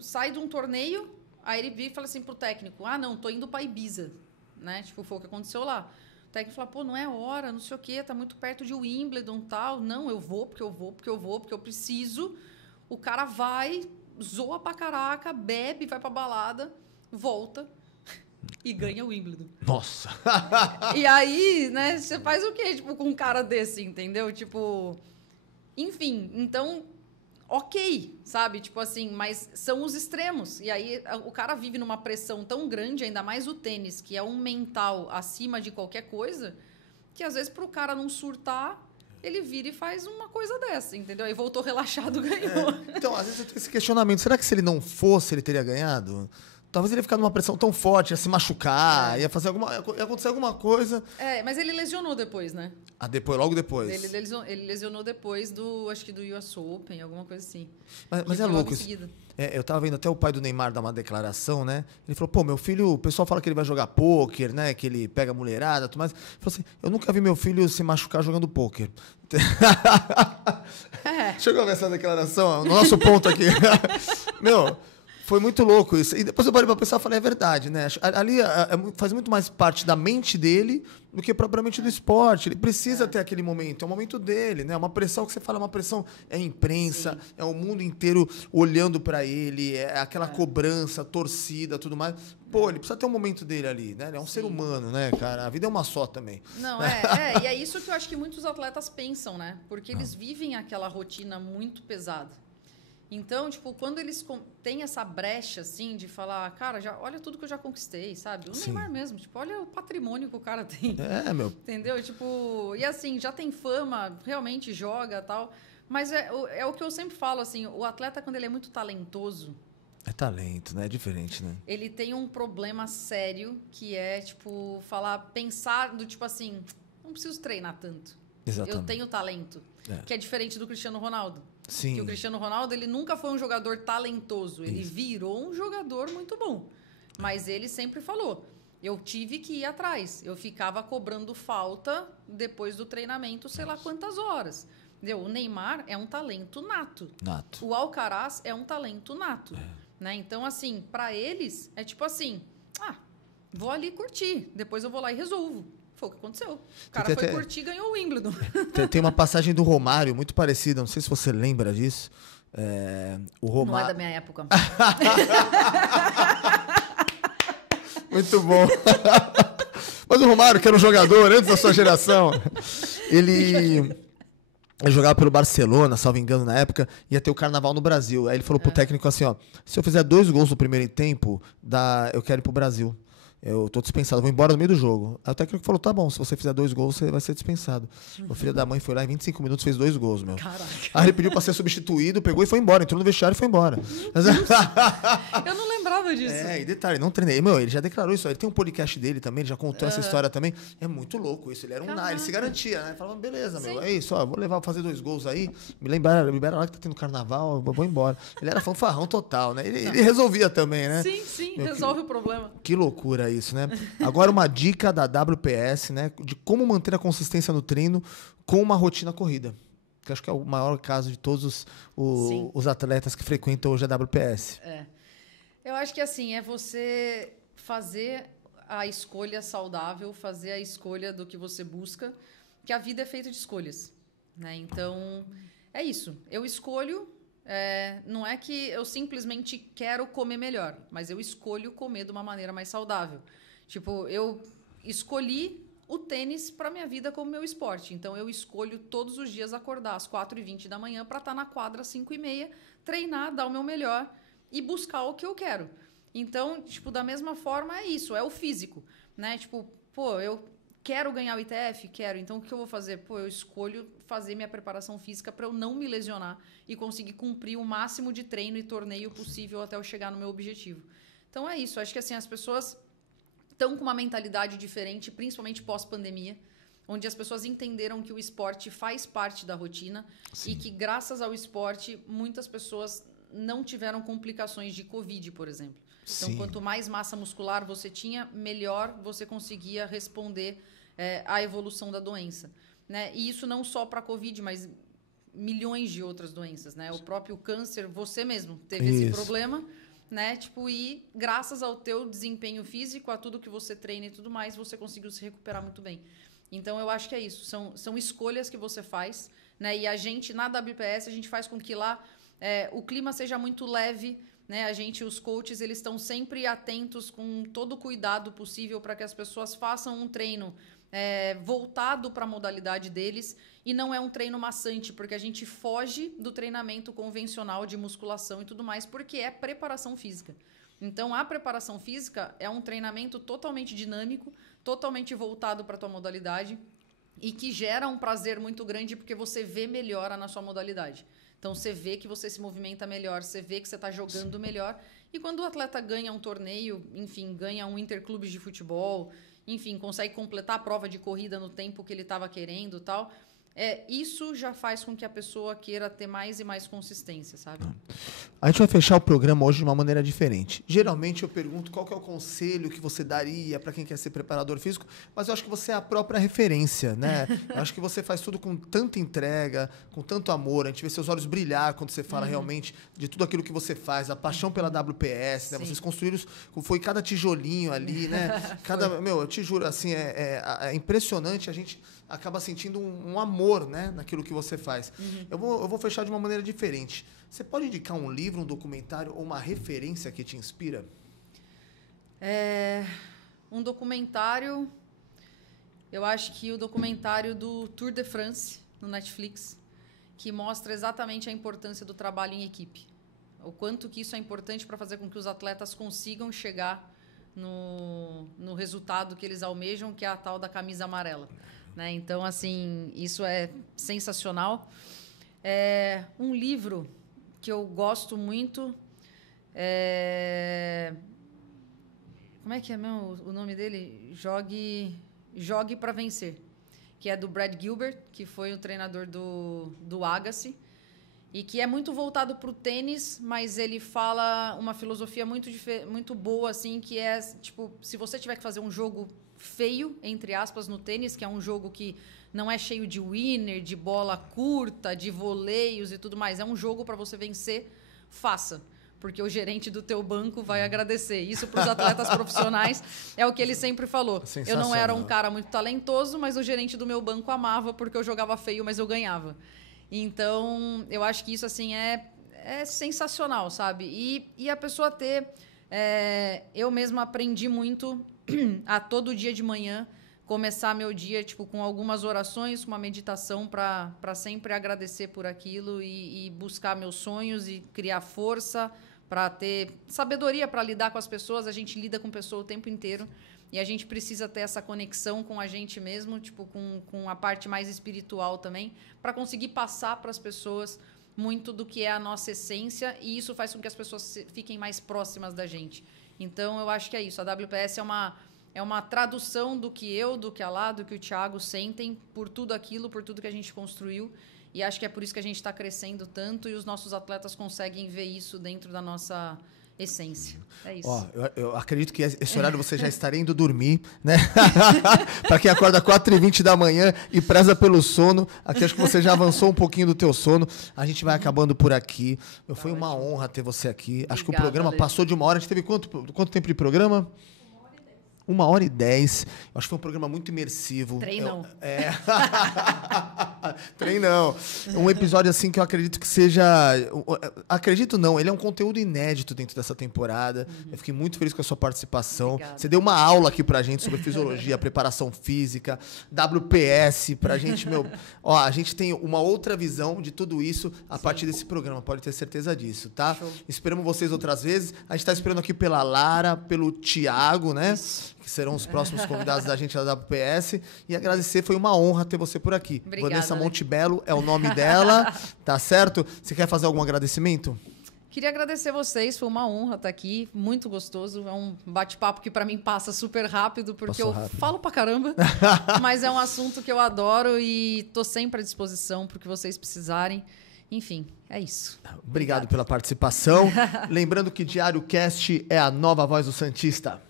sai de um torneio, aí ele vira e fala assim pro técnico, não, tô indo pra Ibiza. Né? Tipo, foi o que aconteceu lá. O técnico fala, pô, não é hora, não sei o quê, tá muito perto de Wimbledon e tal. Não, eu vou, porque eu preciso. O cara vai, zoa pra caraca, bebe, vai pra balada, volta e ganha o Wimbledon. Nossa! E aí, né, você faz o quê, tipo, com um cara desse, entendeu? Tipo, enfim, então, ok, sabe? Tipo assim, mas são os extremos. E aí o cara vive numa pressão tão grande, ainda mais o tênis, que é um mental acima de qualquer coisa, que às vezes pro cara não surtar, ele vira e faz uma coisa dessa, entendeu? Aí voltou relaxado, ganhou. Então, às vezes eu tenho esse questionamento. Será que se ele não fosse, ele teria ganhado? Talvez ele ia ficar numa pressão tão forte, ia se machucar, ia acontecer alguma coisa. Mas ele lesionou depois, né? Logo depois. Ele lesionou depois acho que do US Open, alguma coisa assim. Mas é louco isso. Eu tava vendo até o pai do Neymar dar uma declaração, né? Ele falou, pô, meu filho, o pessoal fala que ele vai jogar pôquer, né? Que ele pega mulherada, tudo mais. Ele falou assim, eu nunca vi meu filho se machucar jogando pôquer. Chegou a ver essa declaração? No nosso ponto aqui. Meu... Foi muito louco isso. E depois eu parei pra pensar e falei, é verdade, né? Ali faz muito mais parte da mente dele do que propriamente do esporte. Ele precisa ter aquele momento, é o momento dele, né? Uma pressão que você fala, uma pressão é a imprensa, é o mundo inteiro olhando pra ele, é aquela cobrança, torcida, tudo mais. Pô, ele precisa ter um momento dele ali, né? Ele é um ser humano, né, cara? A vida é uma só também. Não, e é isso que eu acho que muitos atletas pensam, né? Porque eles vivem aquela rotina muito pesada. Então, tipo, quando eles têm essa brecha, assim, de falar, cara, olha tudo que eu já conquistei, sabe? O Neymar mesmo, tipo, olha o patrimônio que o cara tem. Meu. Entendeu? Tipo, e assim, já tem fama, realmente joga e tal. Mas é o que eu sempre falo, assim, o atleta, quando ele é muito talentoso... É talento, né? É diferente, né? Ele tem um problema sério, que é, tipo, pensar do tipo assim, não preciso treinar tanto. Exatamente. Eu tenho talento. Que é diferente do Cristiano Ronaldo. Sim. Que o Cristiano Ronaldo, ele nunca foi um jogador talentoso. Ele virou um jogador muito bom. Mas ele sempre falou, eu tive que ir atrás. Eu ficava cobrando falta depois do treinamento, sei lá quantas horas. Entendeu? O Neymar é um talento nato. O Alcaraz é um talento nato. Né? Então, assim, para eles, é tipo assim, vou ali curtir. Depois eu vou lá e resolvo. Foi o que aconteceu. O cara foi curtir e ganhou o Wimbledon. Tem uma passagem do Romário muito parecida, não sei se você lembra disso. O Romário... Não é da minha época. Muito bom. Mas o Romário, que era um jogador antes da sua geração, ele jogava pelo Barcelona, salvo engano, na época, ia ter o Carnaval no Brasil. Aí ele falou pro técnico assim, ó, se eu fizer 2 gols no primeiro tempo, eu quero ir pro Brasil. Eu tô dispensado, vou embora no meio do jogo. Aí o técnico falou, tá bom, se você fizer 2 gols, você vai ser dispensado. O filho da mãe foi lá em 25 minutos, fez 2 gols, meu. Caraca. Aí ele pediu pra ser substituído, pegou e foi embora. Entrou no vestiário e foi embora. Eu não lembrava disso. E detalhe, não treinei. Meu, ele já declarou isso. Ele tem um podcast dele também, ele já contou essa história também. É muito louco isso. Ele era ele se garantia, né? Falava, beleza, meu, é isso, ó, vou fazer 2 gols aí. Me libera lá que tá tendo carnaval, eu vou embora. Ele era fanfarrão total, né? Ele resolvia também, né? Sim, resolve o problema. Que loucura isso, né? Agora uma dica da WPS, né? De como manter a consistência no treino com uma rotina corrida. Que acho que é o maior caso de todos os atletas que frequentam hoje a WPS. Eu acho que assim, é você fazer a escolha saudável, fazer a escolha do que você busca, que a vida é feita de escolhas, né? Então, é isso. Eu escolho, não é que eu simplesmente quero comer melhor, mas eu escolho comer de uma maneira mais saudável. Tipo, eu escolhi o tênis para minha vida como meu esporte. Então, eu escolho todos os dias acordar às 4h20 da manhã para estar na quadra às 5h30, treinar, dar o meu melhor e buscar o que eu quero. Então, tipo, da mesma forma é isso, é o físico, né? Tipo, pô, eu quero ganhar o ITF? Quero. Então, o que eu vou fazer? Pô, eu escolho fazer minha preparação física para eu não me lesionar e conseguir cumprir o máximo de treino e torneio possível até eu chegar no meu objetivo. Então, é isso. Acho que, assim, as pessoas estão com uma mentalidade diferente, principalmente pós-pandemia, onde as pessoas entenderam que o esporte faz parte da rotina. Sim. E que, graças ao esporte, muitas pessoas não tiveram complicações de Covid, por exemplo. Então, sim, quanto mais massa muscular você tinha, melhor você conseguia responder à evolução da doença, né? E isso não só para Covid, mas milhões de outras doenças, né? O próprio câncer, você mesmo teve esse problema, né? Tipo, e graças ao teu desempenho físico, a tudo que você treina e tudo mais, você conseguiu se recuperar muito bem. Então, eu acho que é isso. São escolhas que você faz, né? E a gente, na WPS, a gente faz com que lá o clima seja muito leve, né? Os coaches, eles estão sempre atentos com todo o cuidado possível para que as pessoas façam um treino voltado para a modalidade deles e não é um treino maçante, porque a gente foge do treinamento convencional de musculação e tudo mais, porque é preparação física. Então, a preparação física é um treinamento totalmente dinâmico, totalmente voltado para a tua modalidade e que gera um prazer muito grande porque você vê melhora na sua modalidade. Então, você vê que você se movimenta melhor, você vê que você está jogando melhor. E quando o atleta ganha um torneio, enfim, ganha um interclube de futebol, enfim, consegue completar a prova de corrida no tempo que ele estava querendo e tal, isso já faz com que a pessoa queira ter mais e mais consistência, sabe? A gente vai fechar o programa hoje de uma maneira diferente. Geralmente eu pergunto qual que é o conselho que você daria para quem quer ser preparador físico, mas eu acho que você é a própria referência, né? Eu acho que você faz tudo com tanta entrega, com tanto amor. A gente vê seus olhos brilhar quando você fala realmente de tudo aquilo que você faz, a paixão pela WPS, né? Vocês construíram, foi cada tijolinho ali, né? Eu te juro, assim, é impressionante, a gente acaba sentindo um amor, né, naquilo que você faz. Eu vou fechar de uma maneira diferente. Você pode indicar um livro, um documentário ou uma referência que te inspira? Um documentário... Eu acho que o documentário do Tour de France, no Netflix, que mostra exatamente a importância do trabalho em equipe. O quanto que isso é importante para fazer com que os atletas consigam chegar no resultado que eles almejam, que é a tal da camisa amarela. Né? Então, assim, isso é sensacional. Um livro que eu gosto muito como é que é mesmo o nome dele? Jogue para Vencer, que é do Brad Gilbert, que foi o treinador do Agassi, e que é muito voltado para o tênis, mas ele fala uma filosofia muito boa, assim, que é, tipo, se você tiver que fazer um jogo feio, entre aspas, no tênis, que é um jogo que não é cheio de winner, de bola curta, de voleios e tudo mais, é um jogo para você vencer, faça. Porque o gerente do teu banco vai agradecer. Isso para os atletas profissionais é o que ele sempre falou. Eu não era um cara muito talentoso, mas o gerente do meu banco amava porque eu jogava feio, mas eu ganhava. Então, eu acho que isso assim é sensacional, sabe? E a pessoa ter... eu mesma aprendi muito a todo dia de manhã começar meu dia tipo, com algumas orações, com uma meditação para sempre agradecer por aquilo e buscar meus sonhos e criar força para ter sabedoria para lidar com as pessoas. A gente lida com pessoas o tempo inteiro e a gente precisa ter essa conexão com a gente mesmo, tipo, com a parte mais espiritual também, para conseguir passar para as pessoas muito do que é a nossa essência, e isso faz com que as pessoas fiquem mais próximas da gente. Então, eu acho que é isso. A WPS é uma tradução do que do que a Lá, do que o Thiago sentem por tudo aquilo, por tudo que a gente construiu. E acho que é por isso que a gente está crescendo tanto e os nossos atletas conseguem ver isso dentro da nossa essência. É isso. Ó, eu acredito que esse horário você já estaria indo dormir, né? Para quem acorda 4h20 da manhã e preza pelo sono, aqui acho que você já avançou um pouquinho do teu sono. A gente vai acabando por aqui. Foi uma honra ter você aqui. Acho que o programa passou de 1 hora. A gente teve quanto tempo de programa? 1h10. Eu acho que foi um programa muito imersivo. Treinão. Treinão. Um episódio assim que eu acredito que seja... Acredito não, ele é um conteúdo inédito dentro dessa temporada. Eu fiquei muito feliz com a sua participação. Obrigada. Você deu uma aula aqui pra gente sobre fisiologia, preparação física, WPS, pra gente, a gente tem uma outra visão de tudo isso a partir desse programa, pode ter certeza disso, tá? Show. Esperamos vocês outras vezes. A gente tá esperando aqui pela Lara, pelo Thiago, né? Isso. Que serão os próximos convidados da gente da WPS. E agradecer, foi uma honra ter você por aqui. Obrigada, Vanessa Montebello é o nome dela, tá certo? Você quer fazer algum agradecimento? Queria agradecer vocês, foi uma honra estar aqui, muito gostoso. É um bate-papo que para mim passa super rápido, porque falo pra caramba, mas é um assunto que eu adoro e tô sempre à disposição pro que vocês precisarem. Enfim, é isso. Obrigado pela participação. Lembrando que Diário Cast é a nova voz do Santista.